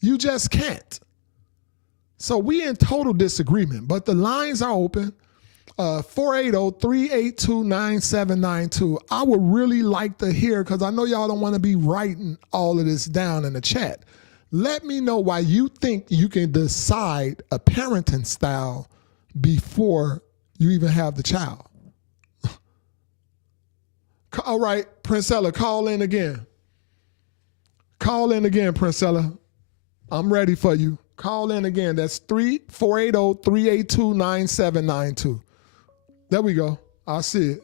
You just can't. So we in total disagreement, but the lines are open. 480-382-9792. I would really like to hear, because I know y'all don't want to be writing all of this down in the chat. Let me know why you think you can decide a parenting style before you even have the child. All right, Princella, call in again. Call in again, Princella. I'm ready for you. Call in again. That's 480-382-9792. There we go. I see it.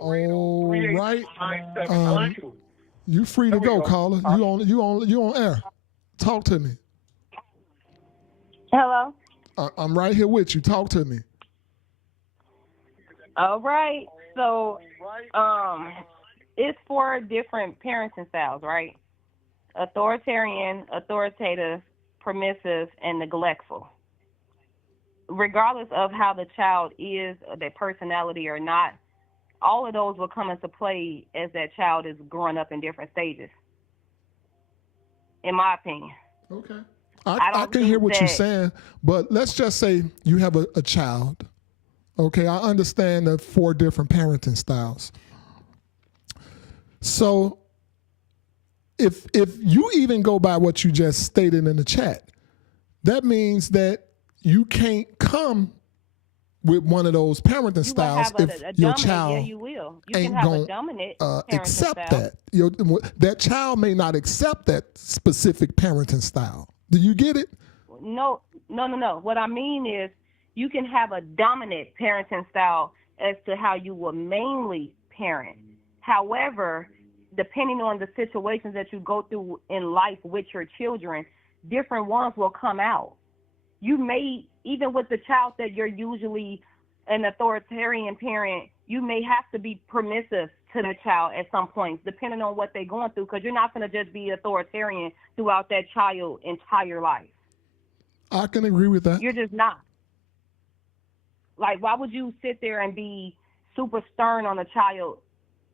All right. You free to go, caller. You on air. Talk to me. Hello. I'm right here with you. Talk to me. All right. So, it's 4 different parenting styles, right? Authoritarian, authoritative, permissive, and neglectful. Regardless of how the child is, or their personality or not, all of those will come into play as that child is growing up in different stages, in my opinion. Okay. I can hear what you're saying, but let's just say you have a child. Okay, I understand the 4 different parenting styles. So if you even go by what you just stated in the chat, that means that you can't come with one of those parenting styles if your child ain't going to accept that. That child may not accept that specific parenting style. Do you get it? No. What I mean is, you can have a dominant parenting style as to how you will mainly parent. However, depending on the situations that you go through in life with your children, different ones will come out. You may, even with the child that you're usually an authoritarian parent, you may have to be permissive to the child at some points, depending on what they're going through, because you're not going to just be authoritarian throughout that child's entire life. I can agree with that. You're just not. Like, why would you sit there and be super stern on a child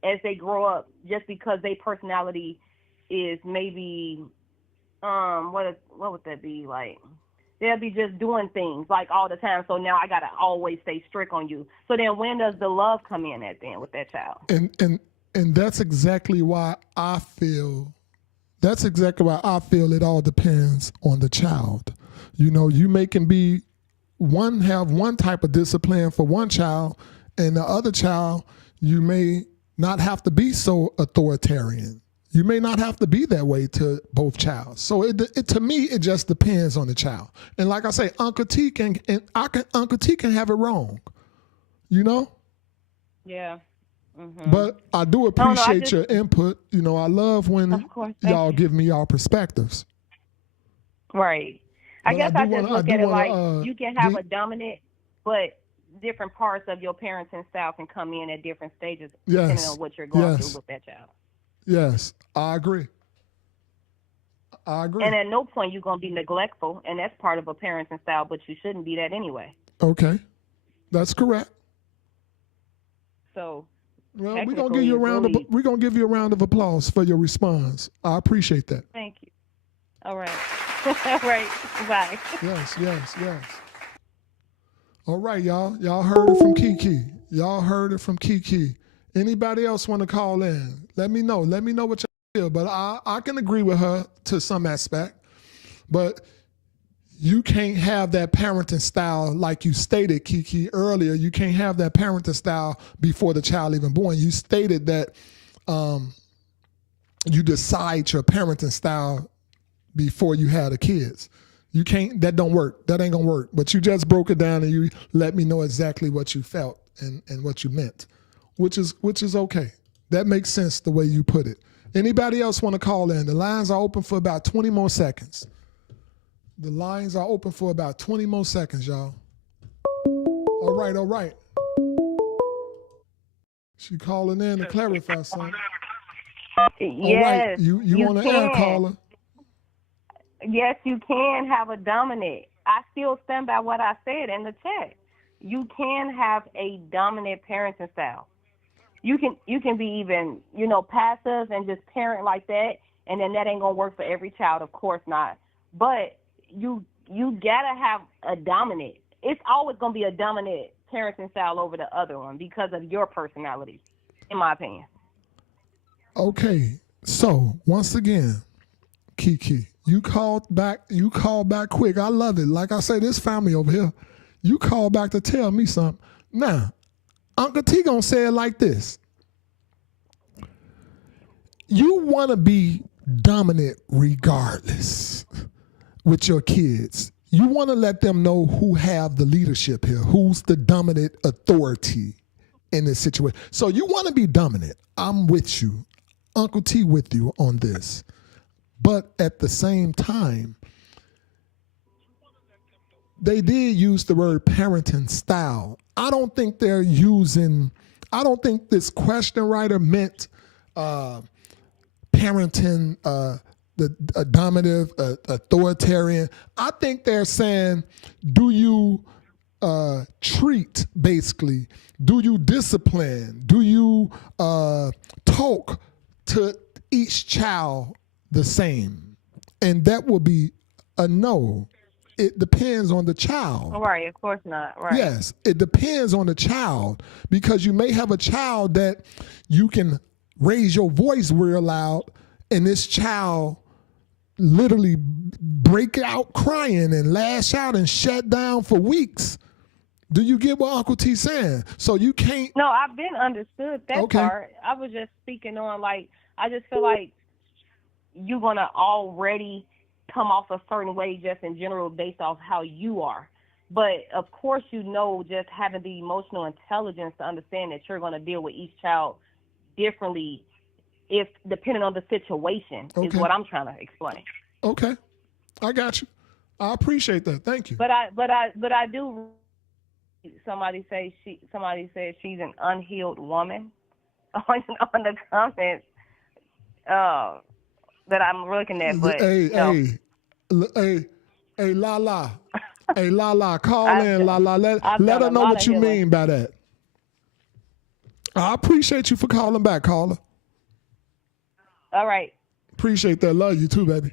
as they grow up just because their personality is maybe, what would that be like? They'll be just doing things like all the time. So now I gotta always stay strict on you. So then when does the love come in at then with that child? And that's exactly why I feel. That's exactly why I feel it all depends on the child. You know, you can have one type of discipline for one child, and the other child you may not have to be so authoritarian. You may not have to be that way to both childs. So to me, it just depends on the child. And like I say, Uncle T can have it wrong, you know? Yeah. Mm-hmm. But I do appreciate your input. You know, I love when y'all give me y'all perspectives. Right. I guess I just look at it like you can have a dominant, but different parts of your parenting style can come in at different stages depending on what you're going through with that child. Yes, I agree. And at no point you're going to be neglectful, and that's part of a parenting style, but you shouldn't be that anyway. Okay, that's correct. So, well, we're gonna give you a round of applause for your response. I appreciate that. Thank you. All right. All right. Bye. Yes. All right, y'all. Y'all heard it from Kiki. Anybody else want to call in? Let me know. Let me know what you feel. But I can agree with her to some aspect. But you can't have that parenting style like you stated, Kiki, earlier. You can't have that parenting style before the child even born. You stated that you decide your parenting style before you had the kids. You can't, that don't work. That ain't gonna work. But you just broke it down and you let me know exactly what you felt and what you meant, which is okay. That makes sense the way you put it. Anybody else want to call in? The lines are open for about 20 more seconds. The lines are open for about 20 more seconds, y'all. All right. She calling in to clarify something. Yes. All right, you want to air, caller? Yes, you can have a dominant. I still stand by what I said in the chat. You can have a dominant parenting style. You can be even, passive and just parent like that, and then that ain't gonna work for every child, of course not. But you gotta have a dominant. It's always gonna be a dominant parenting style over the other one because of your personality, in my opinion. Okay, so once again, Kiki, you called back quick. I love it. Like I say, this family over here, you called back to tell me something. Now, Uncle T gonna say it like this. You wanna be dominant regardless with your kids. You wanna let them know who have the leadership here, who's the dominant authority in this situation. So you wanna be dominant. I'm with you. Uncle T with you on this. But at the same time, they did use the word parenting style. I don't think this question writer meant parenting, the dominative, authoritarian. I think they're saying, do you treat, basically? Do you discipline? Do you talk to each child the same? And that would be a no. It depends on the child. Right, of course not. Right. Yes, it depends on the child, because you may have a child that you can raise your voice real loud and this child literally break out crying and lash out and shut down for weeks. Do you get what Uncle T's saying? So you can't. No, I've been understood that part. I was just speaking on, I just feel like you're going to already come off a certain way just in general based off how you are. But of course, just having the emotional intelligence to understand that you're going to deal with each child differently, if depending on the situation, is what I'm trying to explain. Okay, I got you. I appreciate that. Thank you. But I do. Somebody said she's an unhealed woman on the comments that I'm looking at. But hey, Hey, Lala. Hey, Lala, call I've in, done- Lala. Let I've her done a know lot what of you healing. mean by that. I appreciate you for calling back, caller. All right. Appreciate that. Love you too, baby.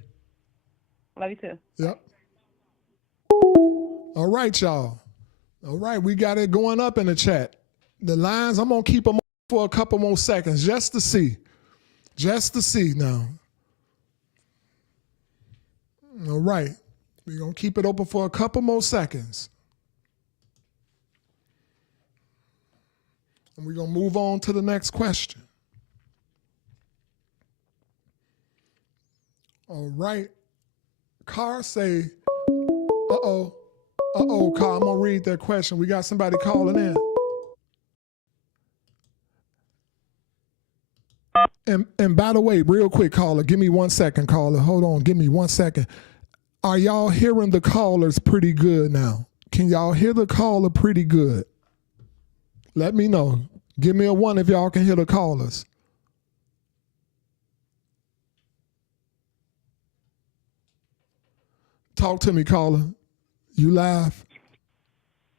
Love you too. Yep. All right, y'all. All right, we got it going up in the chat. The lines, I'm going to keep them for a couple more seconds just to see. Just to see now. All right. We're going to keep it open for a couple more seconds. And we're going to move on to the next question. All right. Carr say, uh-oh, Carr, I'm going to read that question. We got somebody calling in. And by the way, real quick, caller, give me 1 second, caller. Hold on, give me 1 second. Are y'all hearing the callers pretty good now? Can y'all hear the caller pretty good? Let me know. Give me a 1 if y'all can hear the callers. Talk to me, caller. You live?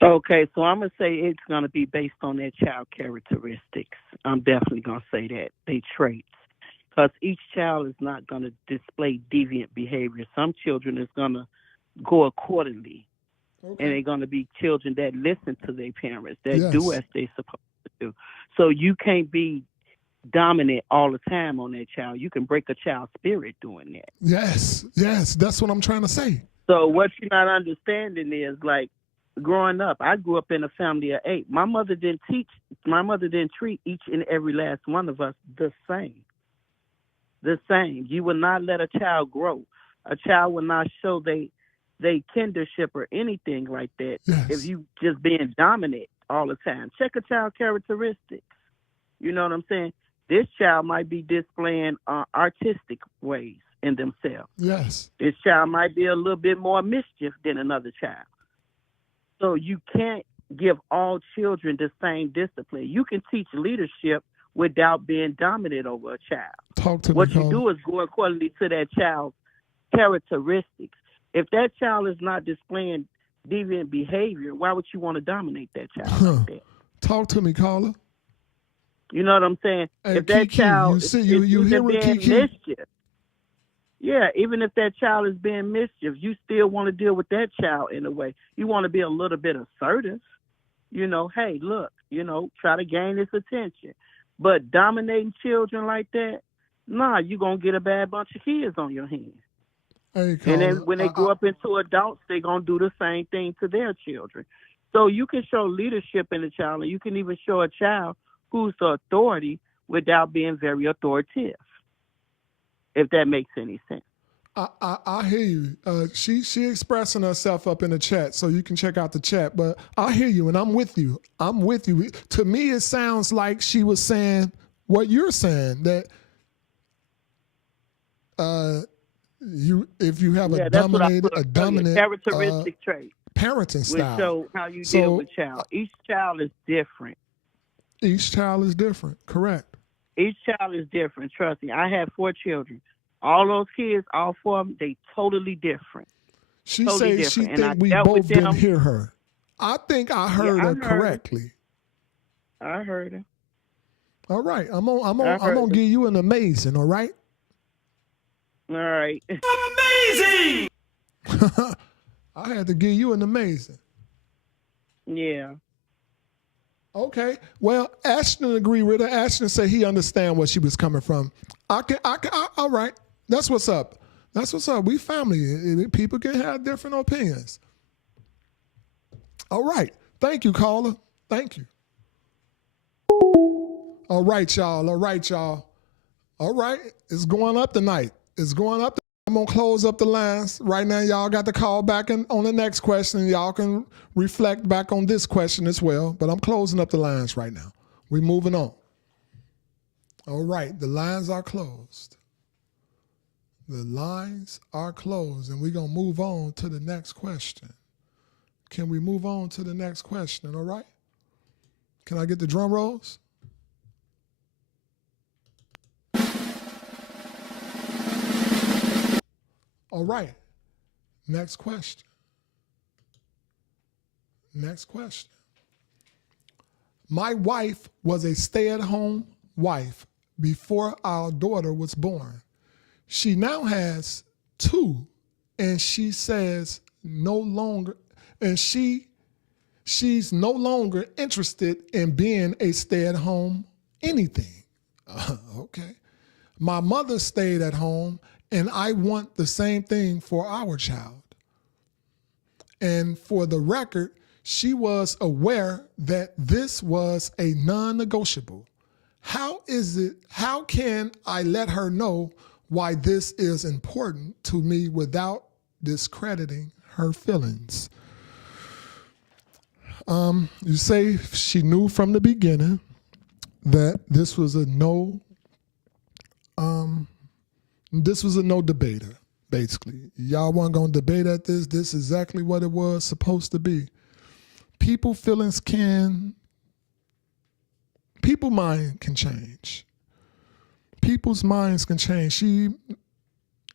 Okay, so I'm going to say it's going to be based on their child characteristics. I'm definitely going to say that, they traits. Because each child is not going to display deviant behavior. Some children is going to go accordingly. Okay. And they're going to be children that listen to their parents, that Yes. do as they're supposed to do. So you can't be dominant all the time on that child. You can break a child's spirit doing that. Yes, that's what I'm trying to say. So what you're not understanding is, like, growing up, I grew up in a family of 8. My mother didn't treat each and every last one of us the same. The same. You will not let a child grow. A child will not show they kindership or anything like that. Yes. If you just being dominant all the time. Check a child characteristics. You know what I'm saying? This child might be displaying artistic ways in themselves. Yes. This child might be a little bit more mischief than another child. So you can't give all children the same discipline. You can teach leadership without being dominant over a child. Talk to What me, you caller. do is go accordingly to that child's characteristics. If that child is not displaying deviant behavior, why would you want to dominate that child like that? Talk to me, caller. You know what I'm saying? Hey, If that Kiki, child you see, is you even hear what being Kiki? mischief, yeah, even if that child is being mischief, you still want to deal with that child in a way. You want to be a little bit assertive. You know, hey, look, try to gain his attention. But dominating children like that, nah, you're going to get a bad bunch of kids on your hands. Hey, And caller. then when they grow up into adults, they're going to do the same thing to their children. So you can show leadership in a child, and you can even show a child who's the authority without being very authoritative, if that makes any sense. I hear you. She expressing herself up in the chat, so you can check out the chat. But I hear you, and I'm with you. I'm with you. To me, it sounds like she was saying what you're saying, that if you have a dominant characteristic trait, parenting which style, show how you deal with child. Each child is different. Each child is different. Correct. Each child is different. Trust me. I have 4 children. All those kids, all 4 of them, they totally different. She totally says she different. And think we I dealt both with them. didn't hear her. I think I heard her correctly. I heard her. All right, I'm gonna give you an amazing. All right. All right. Amazing! I had to give you an amazing. Yeah. Okay. Well, Ashton agree with her. Ashton said he understand where she was coming from. I can. All right. That's what's up. That's what's up. We family. People can have different opinions. All right. Thank you, caller. Thank you. All right, y'all. All right, y'all. All right. It's going up tonight. It's going up. I'm going to close up the lines. Right now, y'all got to call back on the next question. Y'all can reflect back on this question as well. But I'm closing up the lines right now. We're moving on. All right. The lines are closed. The lines are closed. And we're going to move on to the next question. Can we move on to the next question? All right. Can I get the drum rolls? All right. Next question. Next question. My wife was a stay-at-home wife before our daughter was born. She now has 2, and she says no longer, and she's no longer interested in being a stay-at-home anything. Okay. My mother stayed at home, and I want the same thing for our child. And for the record, she was aware that this was a non-negotiable. How can I let her know why this is important to me without discrediting her feelings? You say she knew from the beginning that this was a no debater, basically. Y'all weren't gonna debate at this. This is exactly what it was supposed to be. People's mind can change. People's minds can change. And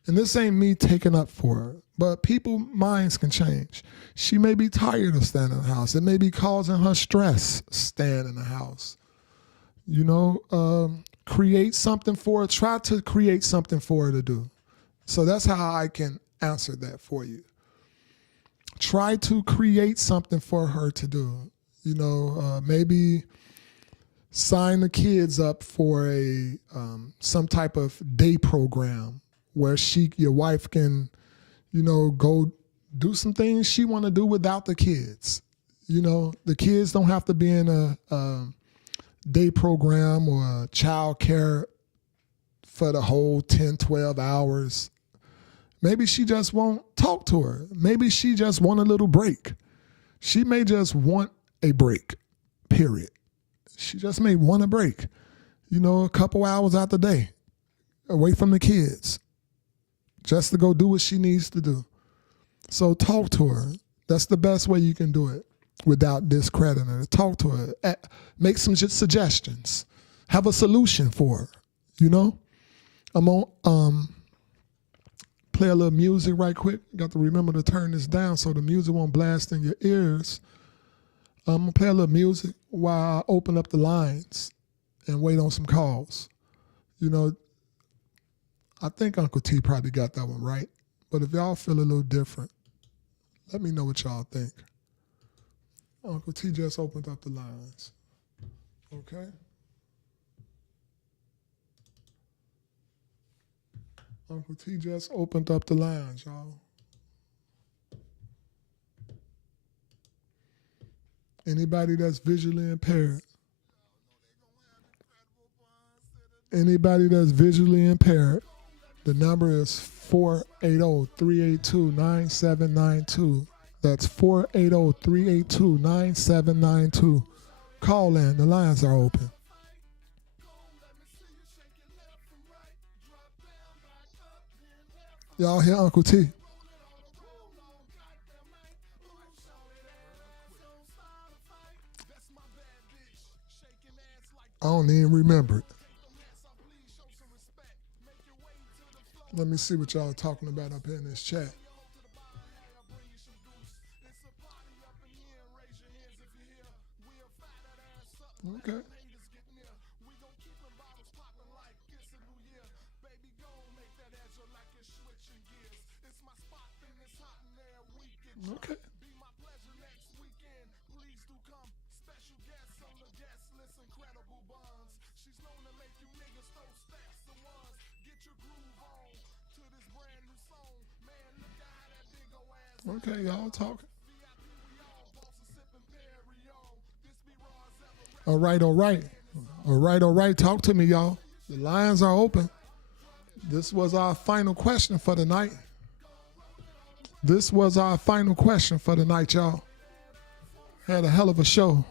this ain't me taking up for her, but people's minds can change. She may be tired of staying in the house. It may be causing her stress staying in the house. You know, create something for her. Try to create something for her to do. So that's how I can answer that for you. Try to create something for her to do. You know, maybe sign the kids up for some type of day program where your wife can, you know, go do some things she want to do without the kids. You know, the kids don't have to be in a day program or child care for the whole 10, 12 hours. Maybe she just won't talk to her. Maybe she just want a little break. She may just want a break, period. She just may want a break, you know, a couple hours out the day, away from the kids, just to go do what she needs to do. So talk to her. That's the best way you can do it without discrediting her. Talk to her. Make some suggestions. Have a solution for her, you know? I'm on play a little music right quick. Got to remember to turn this down so the music won't blast in your ears. I'm going to play a little music while I open up the lines and wait on some calls. You know, I think Uncle T probably got that one right. But if y'all feel a little different, let me know what y'all think. Uncle T just opened up the lines. Okay? Uncle T just opened up the lines, y'all. Anybody that's visually impaired. Anybody that's visually impaired, the number is 480-382-9792. That's 480-382-9792. Call in. The lines are open. Y'all hear Uncle T? I don't even remember it. Let me see what y'all talking about up here in this chat. Okay. Okay. Okay, y'all talking. All right. Talk to me, y'all. The lines are open. This was our final question for the night. Y'all. Had a hell of a show.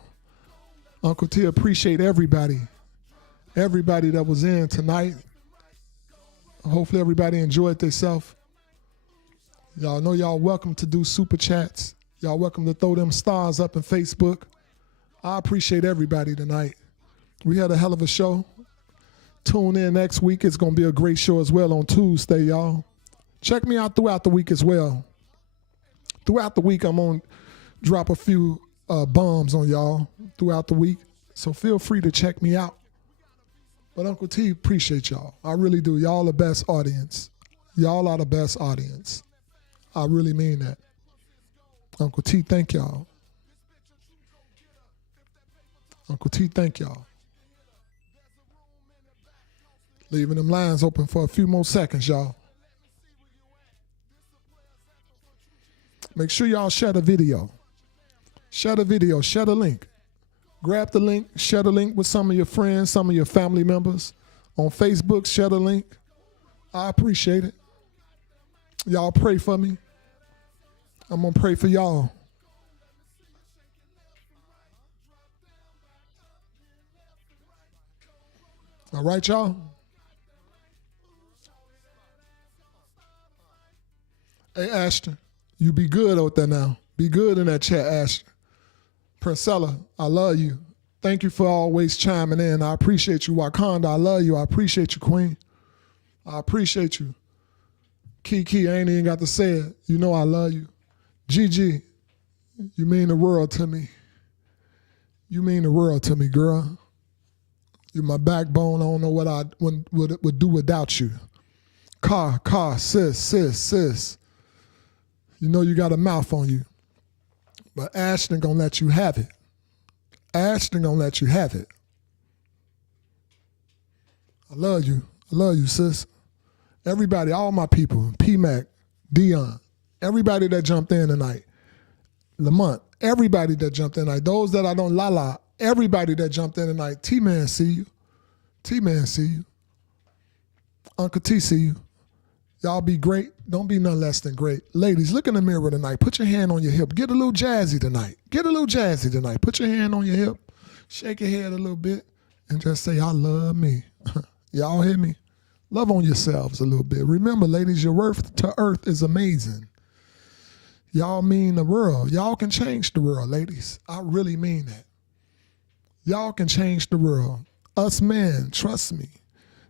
Uncle T appreciate everybody that was in tonight. Hopefully everybody enjoyed themselves. Y'all know y'all welcome to do super chats. Y'all welcome to throw them stars up in Facebook. I appreciate everybody tonight. We had a hell of a show. Tune in next week. It's going to be a great show as well on Tuesday, y'all. Check me out throughout the week as well. Throughout the week, I'm going to drop a few bombs on y'all throughout the week. So feel free to check me out. But Uncle T, appreciate y'all. I really do. Y'all the best audience. Y'all are the best audience. I really mean that. Uncle T, thank y'all. Uncle T, thank y'all. Leaving them lines open for a few more seconds, y'all. Make sure y'all share the video. Share the video, share the link. Grab the link, share the link with some of your friends, some of your family members. On Facebook, share the link. I appreciate it. Y'all pray for me. I'm going to pray for y'all. All right, y'all? Hey, Ashton, you be good out there now. Be good in that chat, Ashton. Priscilla, I love you. Thank you for always chiming in. I appreciate you. Wakanda, I love you. I appreciate you, Queen. I appreciate you. Kiki, I ain't even got to say it. You know I love you. Gigi, you mean the world to me. You mean the world to me, girl. You're my backbone. I don't know what I would do without you. Car, sis. You know you got a mouth on you. But Ashton gonna let you have it. Ashton gonna let you have it. I love you, sis. Everybody, all my people, P-Mac, Dion, everybody that jumped in tonight, Lamont, everybody that jumped in tonight, those that I don't la-la, everybody that jumped in tonight, Tman see you. Tman see you. Uncle T see you. Y'all be great. Don't be none less than great. Ladies, look in the mirror tonight. Put your hand on your hip. Get a little jazzy tonight. Put your hand on your hip. Shake your head a little bit and just say, I love me. Y'all hear me? Love on yourselves a little bit. Remember, ladies, your worth to earth is amazing. Y'all mean the world. Y'all can change the world, ladies. I really mean that. Y'all can change the world. Us men, trust me.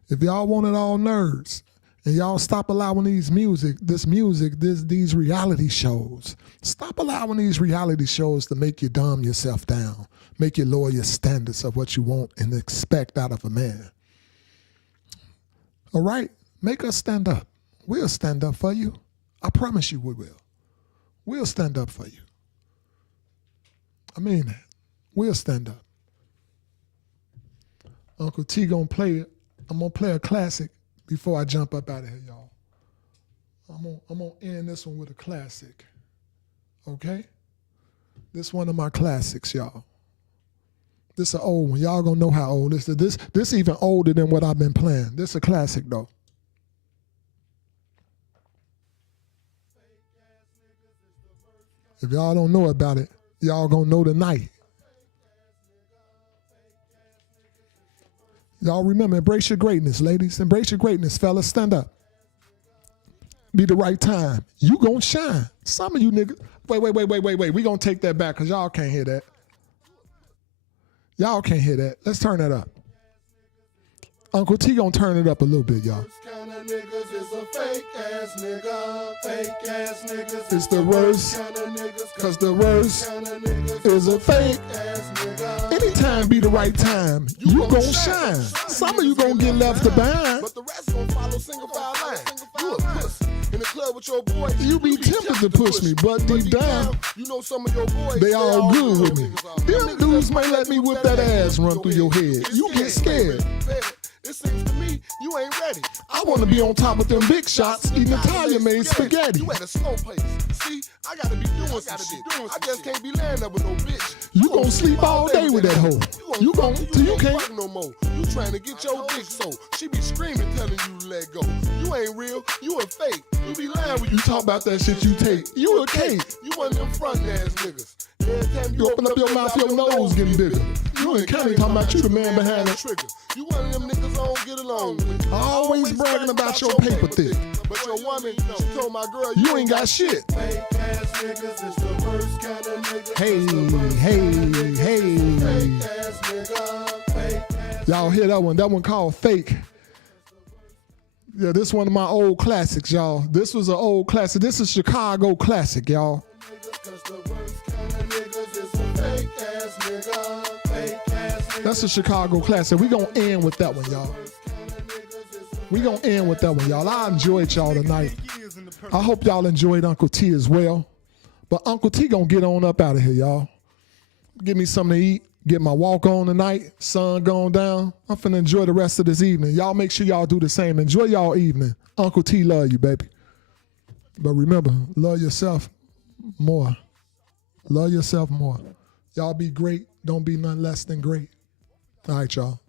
If y'all want it all nerds, and y'all stop allowing these reality shows. Stop allowing these reality shows to make you dumb yourself down, make you lower your standards of what you want and expect out of a man. All right? Make us stand up. We'll stand up for you. I promise you we will. We'll stand up for you. I mean that. We'll stand up. Uncle T gonna play it. I'm gonna play a classic before I jump up out of here, y'all. I'm gonna end this one with a classic. Okay? This one of my classics, y'all. This is an old one. Y'all gonna know how old this is. This even older than what I've been playing. This is a classic though. If y'all don't know about it, y'all gonna know tonight. Y'all remember, embrace your greatness, ladies. Embrace your greatness, fellas. Stand up. Be the right time. You gonna shine. Some of you niggas. Wait. We gonna take that back because y'all can't hear that. Y'all can't hear that. Let's turn that up. Uncle T gonna turn it up a little bit, y'all. Kind of niggas is a fake ass nigga. Fake ass niggas. It's the worst. Cause the worst is a fake. Anytime be the right time. You gon' shine. Some of you gon' get left behind. But the rest gon' follow single file line. You a pussy in the club with your boys. You be tempted to push me, but deep down, you know some of your boys. they all good with me. Them dudes might let me whip that ass run through your head. You get scared. It seems to me you ain't ready. I want to be on top of them big shots, eating Italian-made spaghetti. You at a slow pace. See, I gotta be doing some shit. I just can't be laying up with no bitch. You gon' sleep all day with that hoe. You can't. Fuck no more. You trying to get your dick so. She be screaming telling you to let go. You ain't real. You a fake. You be lying when You talk about that shit you take. You a cake. You one of them front ass niggas. Every time You open up your mouth, your nose getting bigger. You ain't counting talking about you the man behind it. trigger. You one of them niggas I don't get along with. Always bragging about your paper thick. But your woman, she told my girl You ain't got shit. fake ass niggas is the worst kind of niggas. Hey. Fake ass nigga. Fake ass. Y'all hear that one? That one called Fake. Yeah, this one of my old classics, y'all. This was an old classic. This is Chicago classic, y'all. That's a Chicago classic. We gonna end with that one, y'all. We gonna end with that one, y'all. I enjoyed y'all tonight. I hope y'all enjoyed Uncle T as well. But Uncle T gonna get on up out of here, y'all. Give me something to eat. Get my walk on tonight. Sun going down. I'm finna enjoy the rest of this evening. Y'all make sure y'all do the same. Enjoy y'all evening. Uncle T love you, baby. But remember, love yourself more. Love yourself more. Y'all be great. Don't be none less than great. All right, y'all.